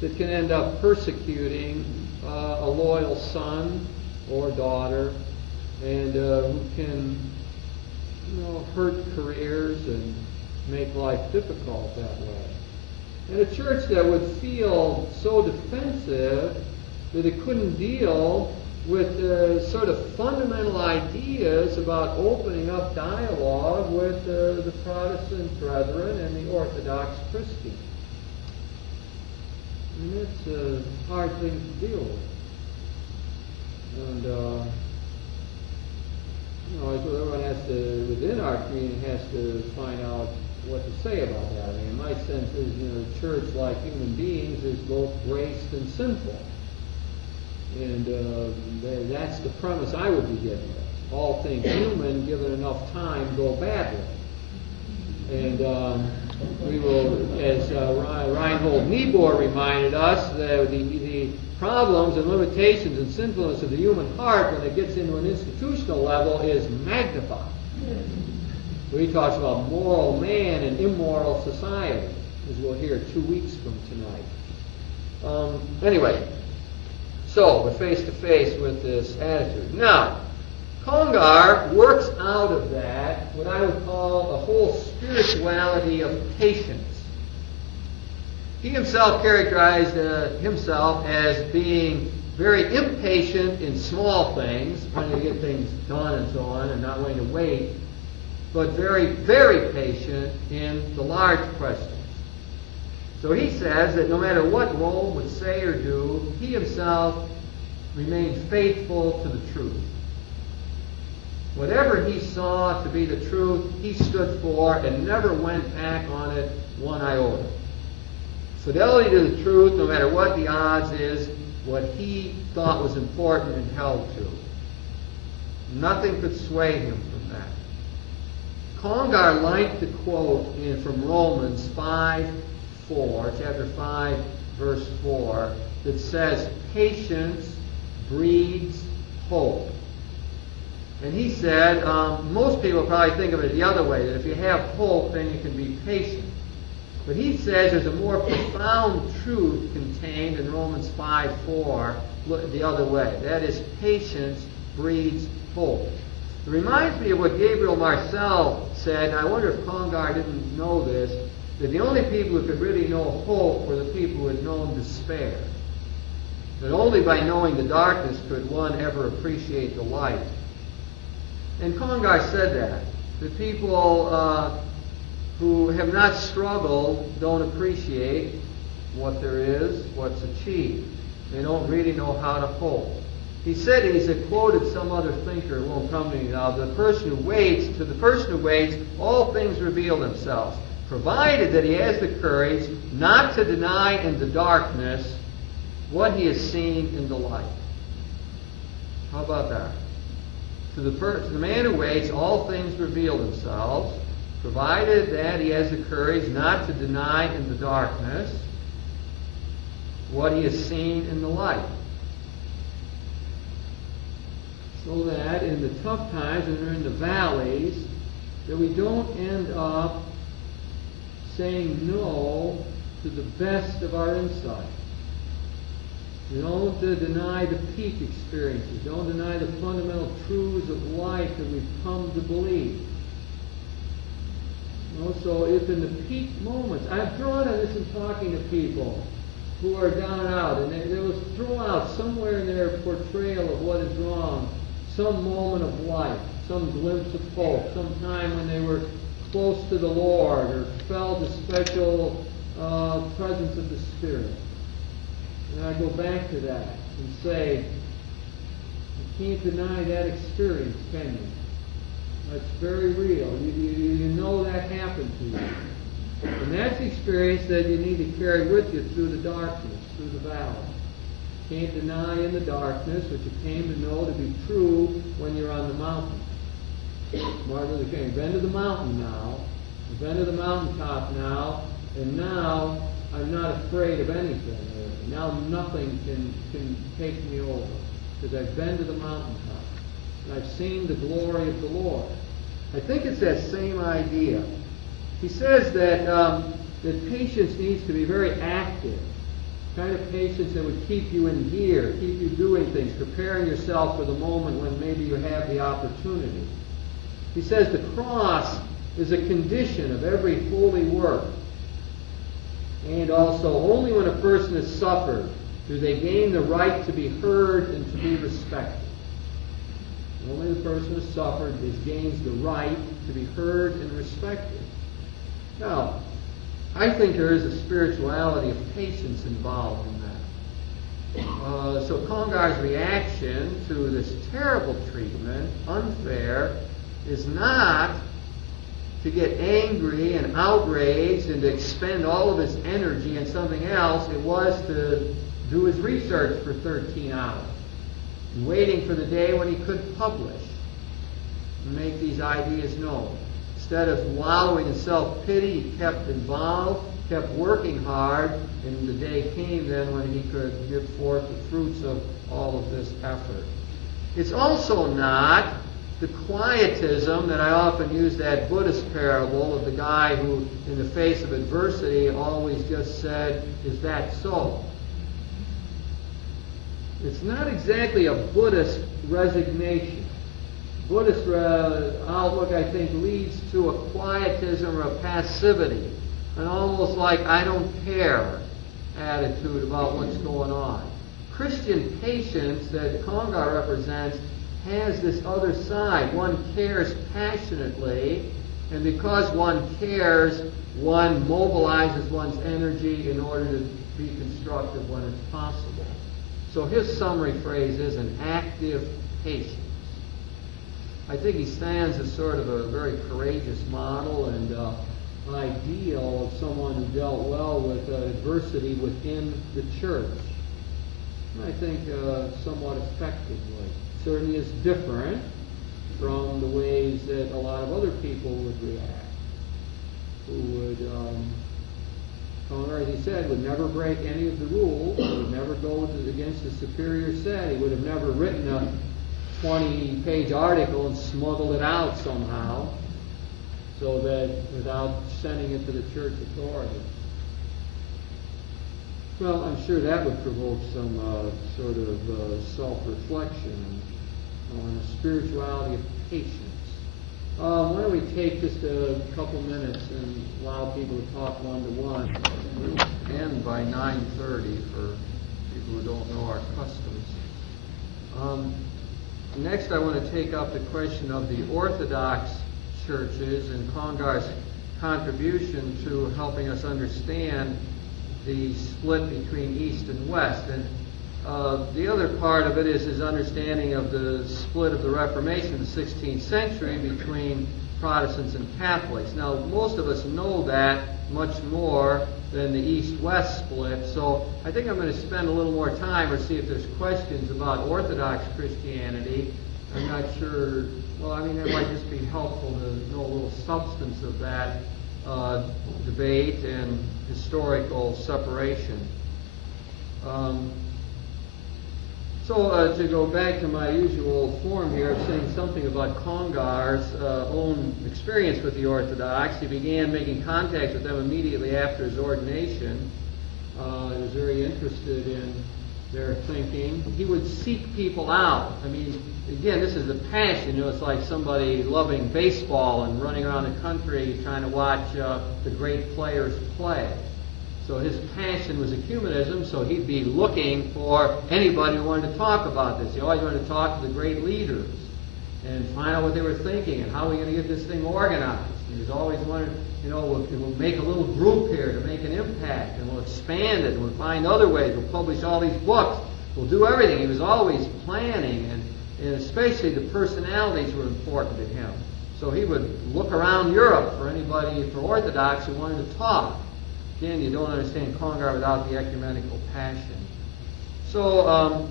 that can end up persecuting a loyal son or daughter, and who can hurt careers and make life difficult that way. And a church that would feel so defensive that it couldn't deal with sort of fundamental ideas about opening up dialogue with the Protestant brethren and the Orthodox Christians. And it's a hard thing to deal with. And everyone has to, within our community, has to find out what to say about that. I mean, my sense is, the church, like human beings, is both graced and sinful. And that's the premise I would begin with. All things human, given enough time, go badly. And we will, as Reinhold Niebuhr reminded us, the problems and limitations and sinfulness of the human heart, when it gets into an institutional level, is magnified. So he talks about moral man and immoral society, as we'll hear 2 weeks from tonight. Anyway, so we're face to face with this attitude. Now, Congar works out of that what I would call a whole spirituality of patience. He himself characterized himself as being very impatient in small things, wanting to get things done and so on, and not wanting to wait, but very, very patient in the large questions. So he says that no matter what Rome would say or do, he himself remained faithful to the truth. Whatever he saw to be the truth, he stood for and never went back on it one iota. Fidelity to the truth, no matter what the odds, is what he thought was important and held to. Nothing could sway him from that. Congar liked the quote from Romans 5:4, chapter 5, verse 4, that says, "Patience breeds hope." And he said, most people probably think of it the other way, that if you have hope, then you can be patient. But he says there's a more profound truth contained in Romans 5:4 the other way. That is, patience breeds hope. It reminds me of what Gabriel Marcel said, and I wonder if Congar didn't know this, that the only people who could really know hope were the people who had known despair. That only by knowing the darkness could one ever appreciate the light. And Congar said that people who have not struggled don't appreciate what there is, what's achieved. They don't really know how to hope. He said, he's quoted some other thinker, it won't come to me now, to the person who waits, all things reveal themselves, provided that he has the courage not to deny in the darkness what he has seen in the light. How about that? To the man who waits, all things reveal themselves, provided that he has the courage not to deny in the darkness what he has seen in the light. So that in the tough times and in the valleys, that we don't end up saying no to the best of our insight. We don't deny the peak experiences. Don't deny the fundamental truths of life that we've come to believe. So if in the peak moments, I've drawn on this in talking to people who are down and out, and they will throw out somewhere in their portrayal of what is wrong, some moment of life, some glimpse of hope, some time when they were close to the Lord or felt a special presence of the Spirit. And I go back to that and say, you can't deny that experience, can you? That's very real. You know that happened to you. And that's the experience that you need to carry with you through the darkness, through the valley. You can't deny in the darkness what you came to know to be true when you're on the mountain. Martin Luther King, you've been to the mountain now. You've been to the mountaintop now. And now I'm not afraid of anything. Now nothing can take me over. Because I've been to the mountaintop. And I've seen the glory of the Lord. I think it's that same idea. He says that patience needs to be very active. Kind of patience that would keep you in gear, keep you doing things, preparing yourself for the moment when maybe you have the opportunity. He says the cross is a condition of every holy work. And also, only when a person has suffered do they gain the right to be heard and to be respected. Only the person who has suffered gains the right to be heard and respected. Now, I think there is a spirituality of patience involved in that. So Congar's reaction to this terrible treatment, unfair, is not to get angry and outraged and to expend all of his energy in something else. It was to do his research for 13 hours, waiting for the day when he could publish and make these ideas known. Instead of wallowing in self-pity, he kept involved, kept working hard, and the day came then when he could give forth the fruits of all of this effort. It's also not the quietism that I often use, that Buddhist parable of the guy who, in the face of adversity, always just said, "Is that so?" It's not exactly a Buddhist resignation. Buddhist outlook, I think, leads to a quietism or a passivity, an almost like I don't care attitude about what's going on. Christian patience that Congar represents has this other side. One cares passionately, and because one cares, one mobilizes one's energy in order to be constructive when it's possible. So his summary phrase is an active patience. I think he stands as sort of a very courageous model and ideal of someone who dealt well with adversity within the church. And I think somewhat effectively. Certainly is different from the ways that a lot of other people would react, who would, as he said, would never break any of the rules, would never go against the superior set. He would have never written a 20-page article and smuggled it out somehow, so that without sending it to the church authorities. Well, I'm sure that would provoke some sort of self-reflection on the spirituality of patience. Why don't we take just a couple minutes and allow people to talk one-to-one. We'll end by 9:30 for people who don't know our customs. Next, I want to take up the question of the Orthodox churches and Congar's contribution to helping us understand the split between East and West. And the other part of it is his understanding of the split of the Reformation in the 16th century between Protestants and Catholics. Now, most of us know that much more than the East-West split, so I think I'm going to spend a little more time or see if there's questions about Orthodox Christianity. I'm not sure. Well, I mean, it might just be helpful to know a little substance of that debate and historical separation. So to go back to my usual form here of saying something about Congar's own experience with the Orthodox, he began making contact with them immediately after his ordination. He was very interested in their thinking. He would seek people out. I mean, again, this is the passion. It's like somebody loving baseball and running around the country trying to watch the great players play. So his passion was ecumenism, so he'd be looking for anybody who wanted to talk about this. He always wanted to talk to the great leaders and find out what they were thinking and how we're going to get this thing organized. He was always wondering, we'll make a little group here to make an impact, and we'll expand it, and we'll find other ways. We'll publish all these books. We'll do everything. He was always planning, and especially the personalities were important to him. So he would look around Europe for anybody, for Orthodox who wanted to talk. Again, you don't understand Congar without the ecumenical passion. So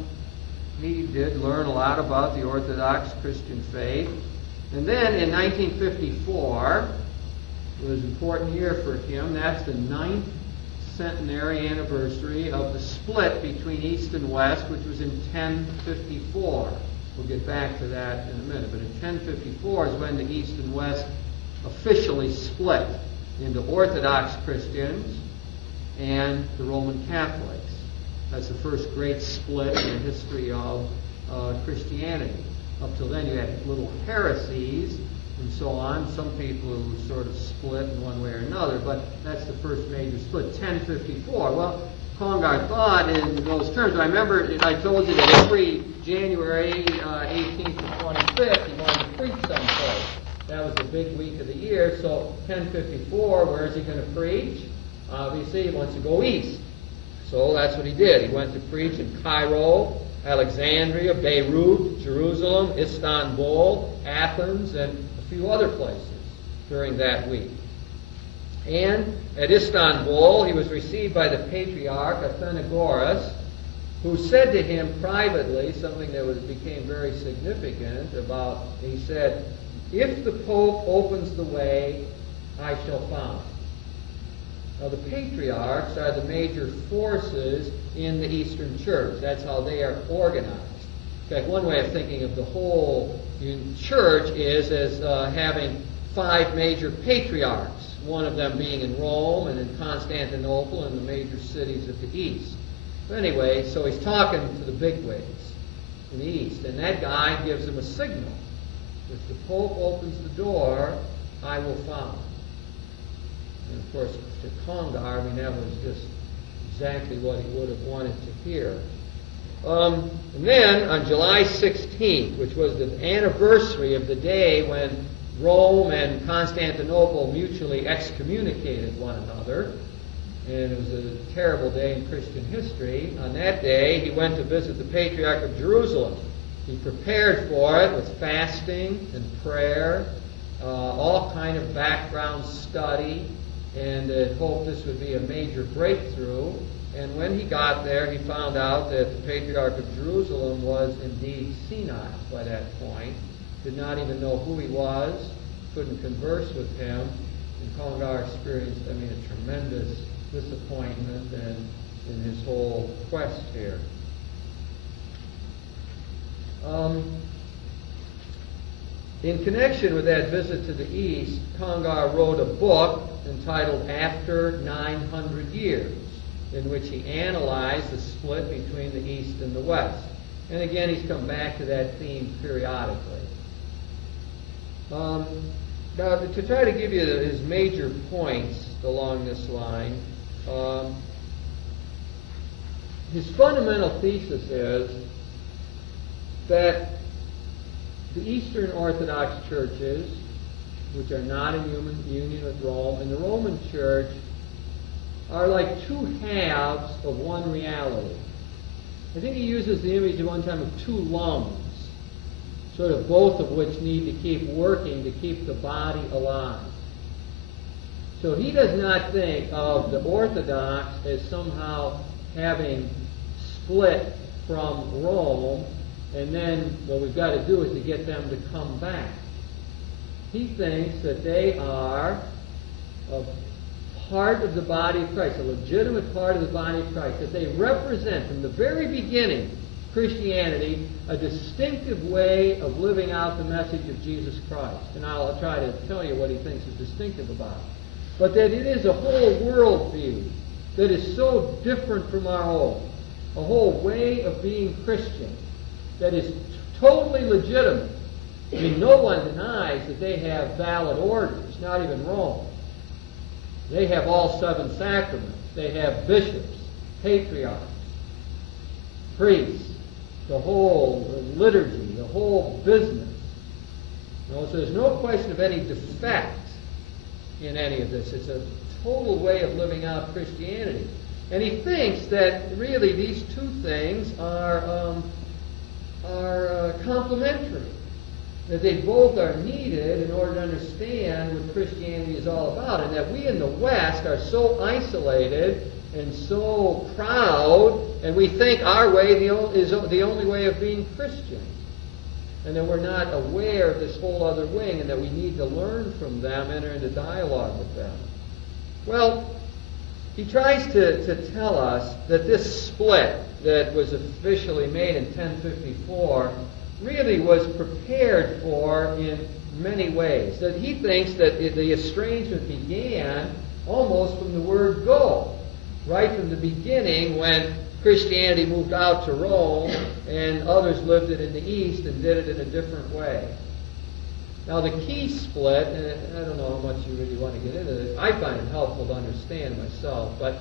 he did learn a lot about the Orthodox Christian faith. And then in 1954, it was an important year for him. That's the 9th centenary anniversary of the split between East and West, which was in 1054. We'll get back to that in a minute. But in 1054 is when the East and West officially split into Orthodox Christians and the Roman Catholics. That's the first great split in the history of Christianity. Up till then you had little heresies and so on. Some people who sort of split in one way or another, but that's the first major split, 1054. Well, Congar thought in those terms. I remember I told you that every January 18th to 25th he wanted to preach someplace. That was the big week of the year. So 1054, where is he going to preach? Obviously, he wants to go east. So that's what he did. He went to preach in Cairo, Alexandria, Beirut, Jerusalem, Istanbul, Athens, and a few other places during that week. And at Istanbul, he was received by the Patriarch Athenagoras, who said to him privately something that became very significant about, he said, "If the Pope opens the way, I shall follow." Now, the patriarchs are the major forces in the Eastern Church. That's how they are organized. In fact, one way of thinking of the whole church is as having 5 major patriarchs, one of them being in Rome and in Constantinople and the major cities of the East. But anyway, so he's talking to the bigwigs in the East, and that guy gives him a signal. If the Pope opens the door, I will follow. And of course, to Congar, that was just exactly what he would have wanted to hear. And then on July 16th, which was the anniversary of the day when Rome and Constantinople mutually excommunicated one another, and it was a terrible day in Christian history, on that day he went to visit the Patriarch of Jerusalem. He prepared for it with fasting and prayer, all kind of background study, and hoped this would be a major breakthrough. And when he got there, he found out that the Patriarch of Jerusalem was indeed senile by that point, did not even know who he was, couldn't converse with him, and Congar experienced, a tremendous disappointment in his whole quest here. In connection with that visit to the East, Congar wrote a book entitled After 900 Years, in which he analyzed the split between the East and the West. And again, he's come back to that theme periodically. Now, to try to give you his major points along this line, his fundamental thesis is that the Eastern Orthodox churches, which are not in union with Rome, and the Roman Church are like 2 halves of one reality. I think he uses the image at one time of 2 lungs, sort of both of which need to keep working to keep the body alive. So he does not think of the Orthodox as somehow having split from Rome, and then what we've got to do is to get them to come back. He thinks that they are a part of the body of Christ, a legitimate part of the body of Christ, that they represent from the very beginning Christianity a distinctive way of living out the message of Jesus Christ. And I'll try to tell you what he thinks is distinctive about it. But that it is a whole worldview that is so different from our own, a whole way of being Christian that is totally legitimate. I mean, no one denies that they have valid orders, not even Rome. They have all 7 sacraments. They have bishops, patriarchs, priests, the whole liturgy, the whole business. So there's no question of any defect in any of this. It's a total way of living out Christianity. And he thinks that really these two things are complementary, that they both are needed in order to understand what Christianity is all about, and that we in the West are so isolated and so proud, and we think our way is the only way of being Christian, and that we're not aware of this whole other wing, and that we need to learn from them, enter into dialogue with them. Well, he tries to tell us that this split that was officially made in 1054 really was prepared for in many ways. That he thinks that the estrangement began almost from the word go, right from the beginning when Christianity moved out to Rome and others lived it in the East and did it in a different way. Now the key split, and I don't know how much you really want to get into this, I find it helpful to understand myself, but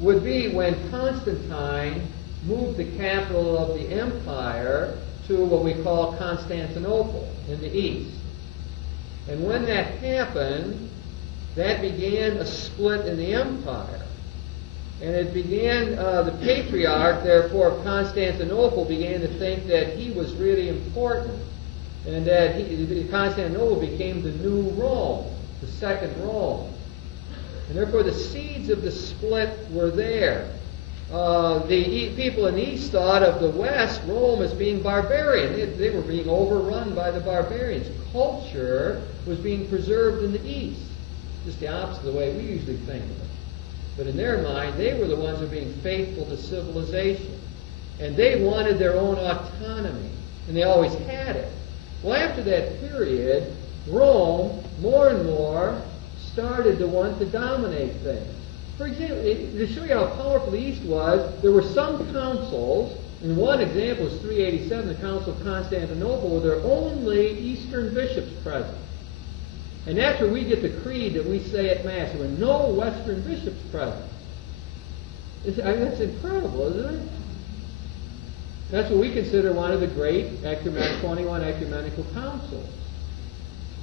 would be when Constantine moved the capital of the empire to what we call Constantinople in the east. And when that happened, that began a split in the empire. And it began, the patriarch, therefore, of Constantinople began to think that he was really important, and that Constantinople became the new Rome, the second Rome. And therefore the seeds of the split were there. The people in the East thought of the West, Rome, as being barbarian. They were being overrun by the barbarians. Culture was being preserved in the East. Just the opposite of the way we usually think of it. But in their mind, they were the ones who were being faithful to civilization. And they wanted their own autonomy. And they always had it. Well, after that period, Rome, more and more, started to want to dominate things. For example, to show you how powerful the East was, there were some councils, and one example is 387, the Council of Constantinople, where there were only Eastern bishops present. And that's where we get the creed that we say at Mass. There were no Western bishops present. That's incredible, isn't it? That's what we consider one of the great 21 ecumenical councils.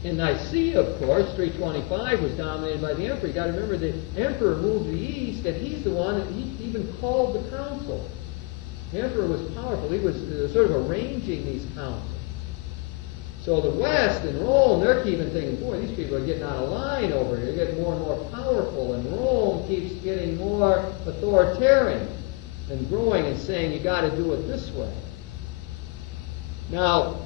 In Nicaea, of course, 325 was dominated by the emperor. You've got to remember the emperor moved to the east, and he's the one that he even called the council. The emperor was powerful. He was sort of arranging these councils. So the West and Rome, they're keeping thinking, boy, these people are getting out of line over here. They're getting more and more powerful, and Rome keeps getting more authoritarian and growing and saying, you got to do it this way. Now,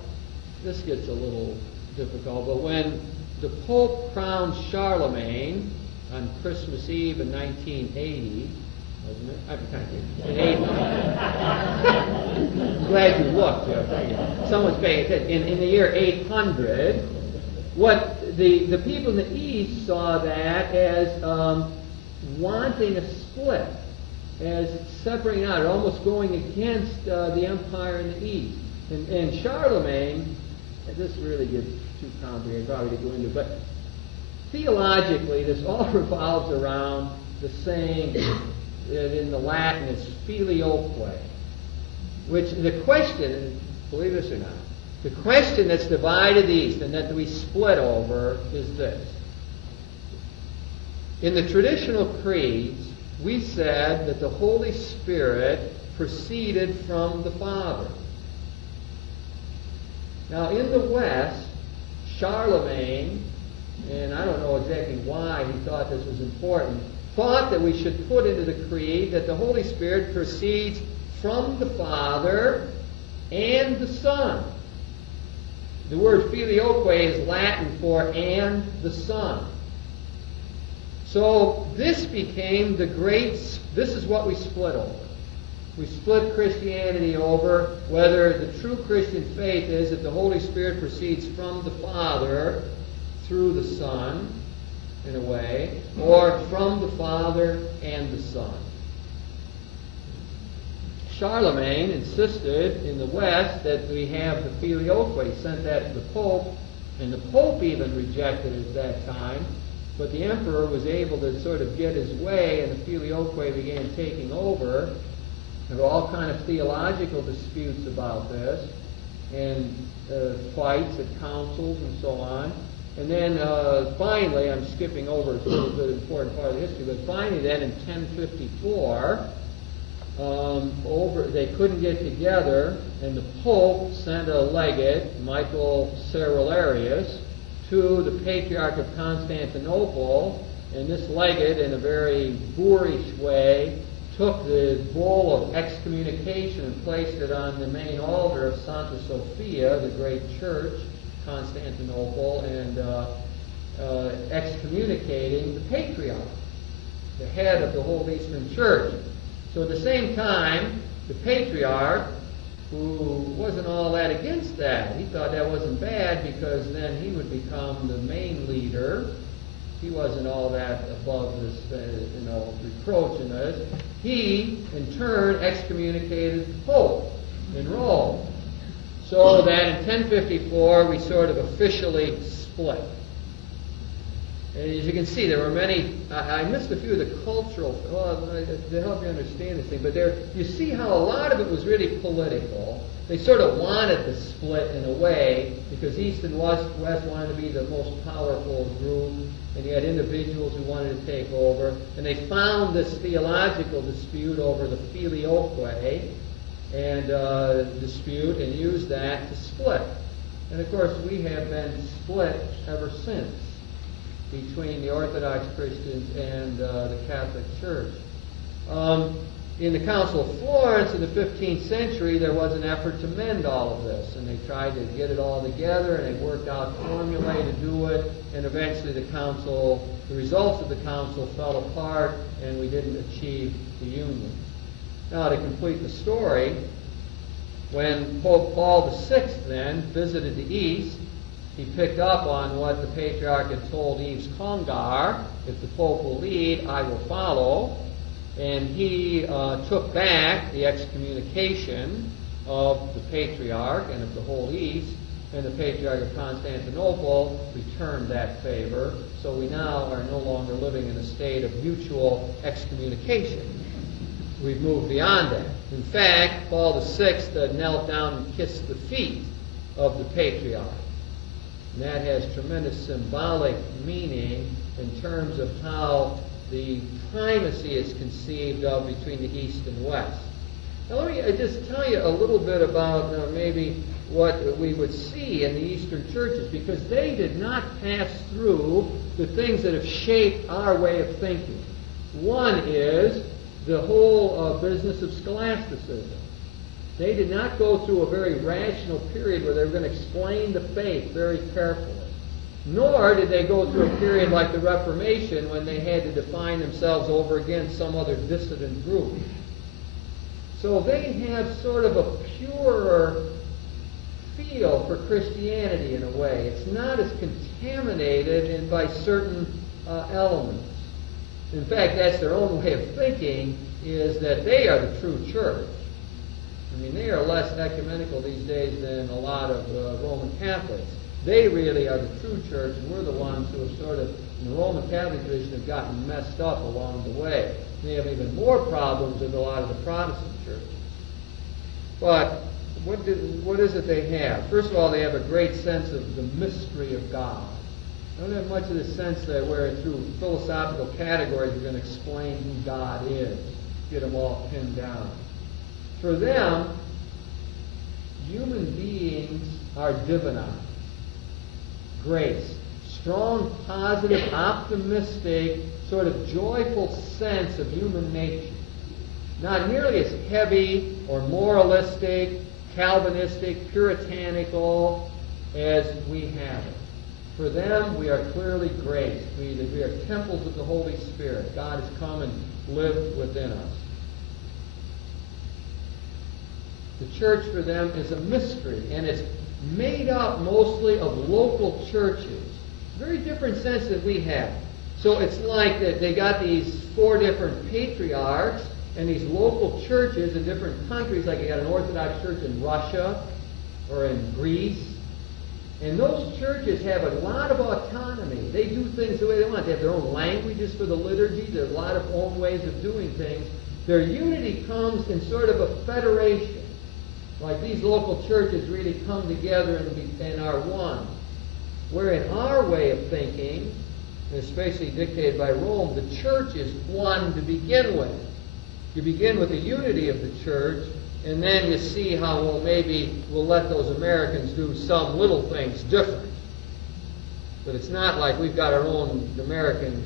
this gets a little difficult, but when the Pope crowned Charlemagne on Christmas Eve in 1980, wasn't it? In 80. I'm glad you looked. Someone's paying attention. In the year 800, what the people in the East saw that as wanting a split, as separating out, almost going against the empire in the East. And Charlemagne, this really gets too complicated probably to go into, but theologically this all revolves around the saying that in the Latin is filioque, which the question, believe this or not, the question that's divided the East and that we split over is this. In the traditional creeds, we said that the Holy Spirit proceeded from the Father. Now, in the West, Charlemagne, and I don't know exactly why he thought this was important, thought that we should put into the creed that the Holy Spirit proceeds from the Father and the Son. The word filioque is Latin for and the Son. So this became the this is what we split over. We split Christianity over whether the true Christian faith is that the Holy Spirit proceeds from the Father through the Son, in a way, or from the Father and the Son. Charlemagne insisted in the West that we have the filioque. He sent that to the Pope, and the Pope even rejected it at that time. But the emperor was able to sort of get his way, and the filioque began taking over. There were all kind of theological disputes about this, and fights at councils and so on. And then finally, I'm skipping over a little bit important part of the history, but finally then in 1054, they couldn't get together, and the Pope sent a legate, Michael Cerularius, to the Patriarch of Constantinople, and this legate, in a very boorish way, took the bull of excommunication and placed it on the main altar of Santa Sophia, the great church, Constantinople, and excommunicating the Patriarch, the head of the whole Eastern Church. So at the same time, the Patriarch, who wasn't all that against that, he thought that wasn't bad because then he would become the main leader. He wasn't all that above this, reproach in this. He, in turn, excommunicated the Pope in Rome. So that in 1054, we sort of officially split. And as you can see, there were many, I missed a few of the cultural, to help you understand this thing, but there, you see how a lot of it was really political. They sort of wanted the split in a way, because East and West wanted to be the most powerful group, and you had individuals who wanted to take over, and they found this theological dispute over the filioque and dispute, and used that to split. And of course, we have been split ever since between the Orthodox Christians and the Catholic Church. In the Council of Florence in the 15th century, there was an effort to mend all of this, and they tried to get it all together, and they worked out formulae to do it, and eventually the results of the council fell apart, and we didn't achieve the union. Now, to complete the story, when Pope Paul VI then visited the East, he picked up on what the Patriarch had told Yves Congar: if the Pope will lead, I will follow. And he took back the excommunication of the Patriarch and of the whole East, and the Patriarch of Constantinople returned that favor. So we now are no longer living in a state of mutual excommunication. We've moved beyond that. In fact, Paul VI knelt down and kissed the feet of the Patriarch. And that has tremendous symbolic meaning in terms of how the primacy is conceived of between the East and West. Now let me just tell you a little bit about maybe what we would see in the Eastern churches, because they did not pass through the things that have shaped our way of thinking. One is the whole business of scholasticism. They did not go through a very rational period where they were going to explain the faith very carefully. Nor did they go through a period like the Reformation when they had to define themselves over against some other dissident group. So they have sort of a purer feel for Christianity in a way. It's not as contaminated by certain elements. In fact, that's their own way of thinking, is that they are the true church. I mean, they are less ecumenical these days than a lot of Roman Catholics. They really are the true church, and we're the ones who have sort of, in the Roman Catholic tradition, have gotten messed up along the way. They have even more problems with a lot of the Protestant churches. But what is it they have? First of all, they have a great sense of the mystery of God. They don't have much of the sense that where through philosophical categories we're going to explain who God is, get them all pinned down. For them, human beings are divinized. Grace. Strong, positive, optimistic, sort of joyful sense of human nature. Not nearly as heavy or moralistic, Calvinistic, puritanical as we have it. For them, we are clearly graced. We are temples of the Holy Spirit. God has come and lived within us. The church for them is a mystery, and it's made up mostly of local churches. Very different sense than we have. So it's like that they got these 4 different patriarchs, And these local churches in different countries, like you got an Orthodox church in Russia or in Greece, and those churches have a lot of autonomy. They do things the way they want. They have their own languages for the liturgy. There's a lot of own ways of doing things. Their unity comes in sort of a federation. Like these local churches really come together and are one. Where in our way of thinking, and especially dictated by Rome, the church is one to begin with. You begin with the unity of the church, and then you see how, well, maybe we'll let those Americans do some little things different. But it's not like we've got our own American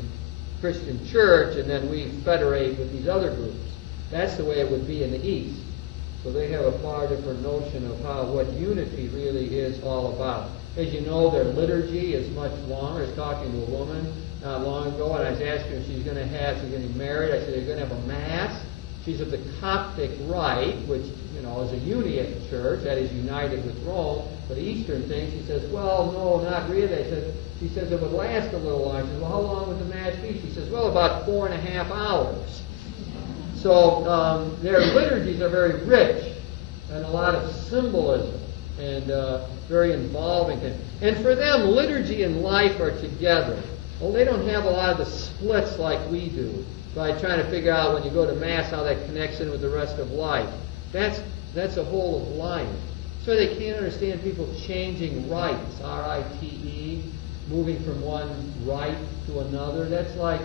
Christian church, and then we federate with these other groups. That's the way it would be in the East. So they have a far different notion of what unity really is all about. As you know, their liturgy is much longer. I was talking to a woman not long ago, and I was asking her if she's going to be married. I said, they're going to have a Mass. She's of the Coptic Rite, which, is a Uniate church, that is united with Rome. But the Eastern thing, she says, well, no, not really. She says it would last a little while. She says, well, how long would the Mass be? She says, well, about 4.5 hours. So their liturgies are very rich and a lot of symbolism and very involving things. And for them, liturgy and life are together. Well, they don't have a lot of the splits like we do by trying to figure out when you go to Mass how that connects in with the rest of life. That's a whole of life. So they can't understand people changing rites, R-I-T-E, moving from one rite to another. That's like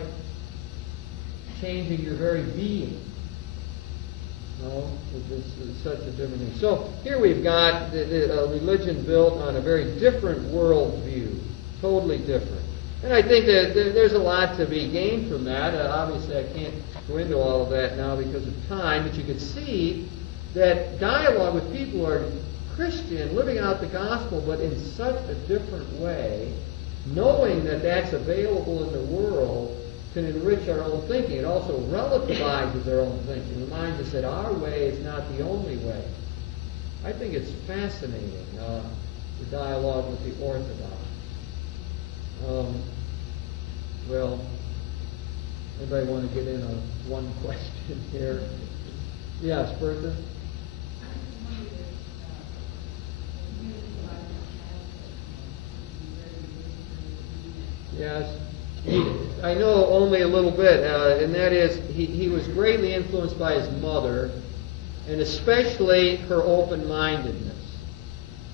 changing your very being. It's such a different thing. So here we've got a religion built on a very different worldview, totally different. And I think that there's a lot to be gained from that. Obviously, I can't go into all of that now because of time, but you could see that dialogue with people who are Christian, living out the gospel, but in such a different way, knowing that that's available in the world, can enrich our own thinking. It also relativizes our own thinking. Reminds us that our way is not the only way. I think it's fascinating, the dialogue with the Orthodox. Well, anybody want to get in on one question here? Yes, Bertha? Yes. I know only a little bit, and that is he was greatly influenced by his mother, and especially her open-mindedness.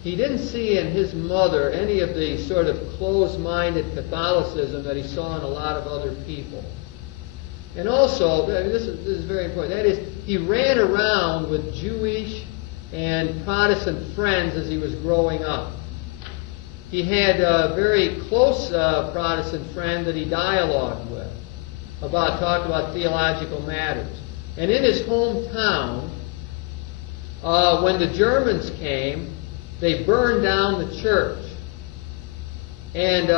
He didn't see in his mother any of the sort of closed-minded Catholicism that he saw in a lot of other people. And also, this is very important, that is, he ran around with Jewish and Protestant friends as he was growing up. He had a very close Protestant friend that he dialogued with, talked about theological matters. And in his hometown, when the Germans came, they burned down the church. And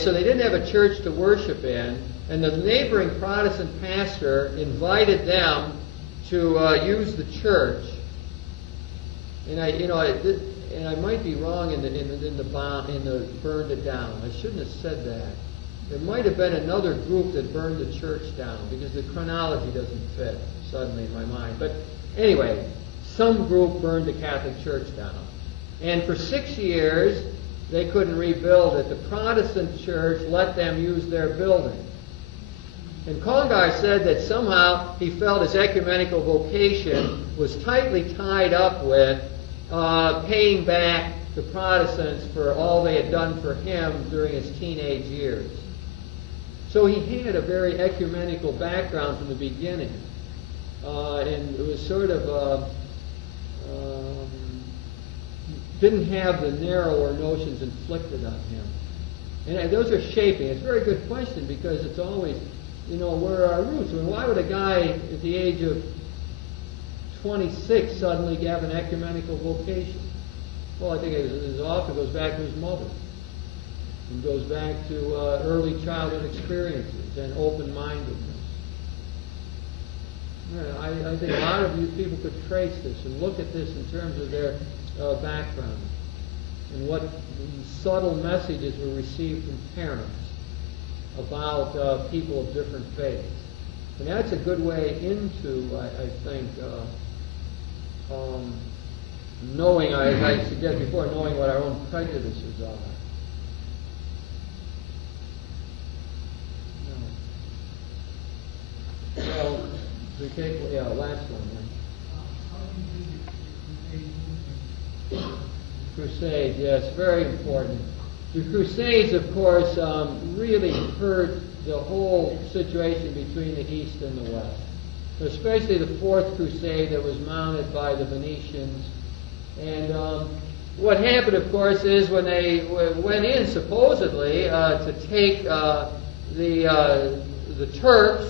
so they didn't have a church to worship in. And the neighboring Protestant pastor invited them to use the church. And I might be wrong in the burned it down. I shouldn't have said that. There might have been another group that burned the church down because the chronology doesn't fit suddenly in my mind. But anyway, some group burned the Catholic Church down. And for 6 years, they couldn't rebuild it. The Protestant church let them use their building. And Congar said that somehow he felt his ecumenical vocation was tightly tied up with paying back the Protestants for all they had done for him during his teenage years. So he had a very ecumenical background from the beginning. And it was sort of didn't have the narrower notions inflicted on him. And those are shaping. It's a very good question because it's always, where are our roots? I mean, why would a guy at the age of 26 suddenly have an ecumenical vocation? Well, I think it often goes back to his mother. It goes back to early childhood experiences and open-mindedness. I think a lot of you people could trace this and look at this in terms of their background and what subtle messages were received from parents about people of different faiths. And that's a good way into, I think, knowing, as I suggested before, knowing what our own prejudices are. So, we take, last one. Crusades, yes, very important. The Crusades, of course, really hurt the whole situation between the East and the West. Especially the Fourth Crusade that was mounted by the Venetians. And what happened, of course, is when they went in, supposedly, to take the Turks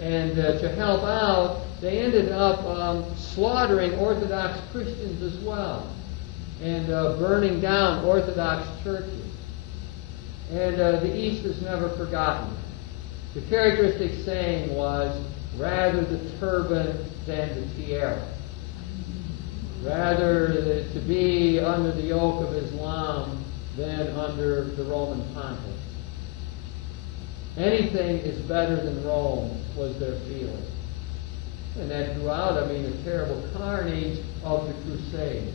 and to help out, they ended up slaughtering Orthodox Christians as well, and burning down Orthodox churches. And the East has never forgotten. The characteristic saying was, rather the turban than the tiara. Rather to be under the yoke of Islam than under the Roman Pontiff. Anything is better than Rome, was their feeling. And that throughout, the terrible carnage of the Crusade.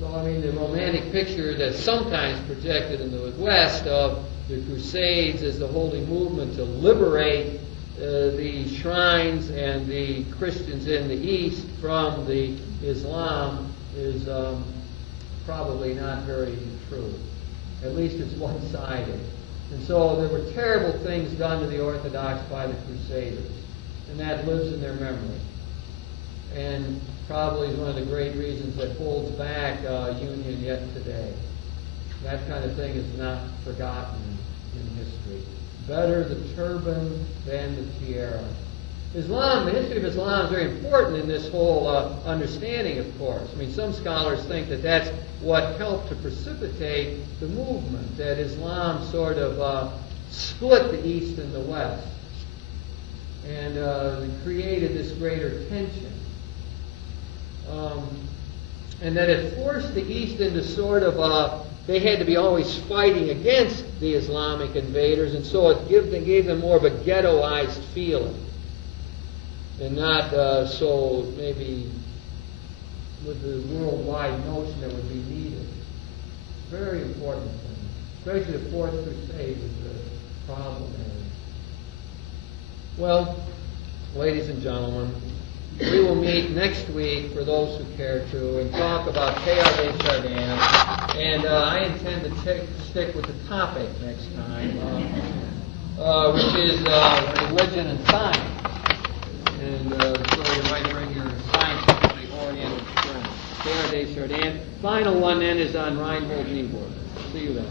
So, the romantic picture that's sometimes projected in the West of the Crusades as the holy movement to liberate the shrines and the Christians in the East from the Islam is probably not very true. At least it's one-sided. And so there were terrible things done to the Orthodox by the Crusaders, and that lives in their memory. And probably is one of the great reasons that holds back union yet today. That kind of thing is not forgotten in history. Better the turban than the tiara. Islam, the history of Islam is very important in this whole understanding, of course. Some scholars think that that's what helped to precipitate the movement, that Islam sort of split the East and the West and created this greater tension. And that it forced the East into sort of they had to be always fighting against the Islamic invaders, and so it gave them more of a ghettoized feeling, and not so maybe with the worldwide notion that would be needed. Very important thing. Especially the Fourth Crusade was the problem there. Well, ladies and gentlemen, we will meet next week, for those who care to, and talk about Teilhard de Chardin. And I intend to stick with the topic next time, which is religion and science. And so you might bring your scientifically oriented friends. Teilhard de Chardin. Final one then is on Reinhold Niebuhr. See you then.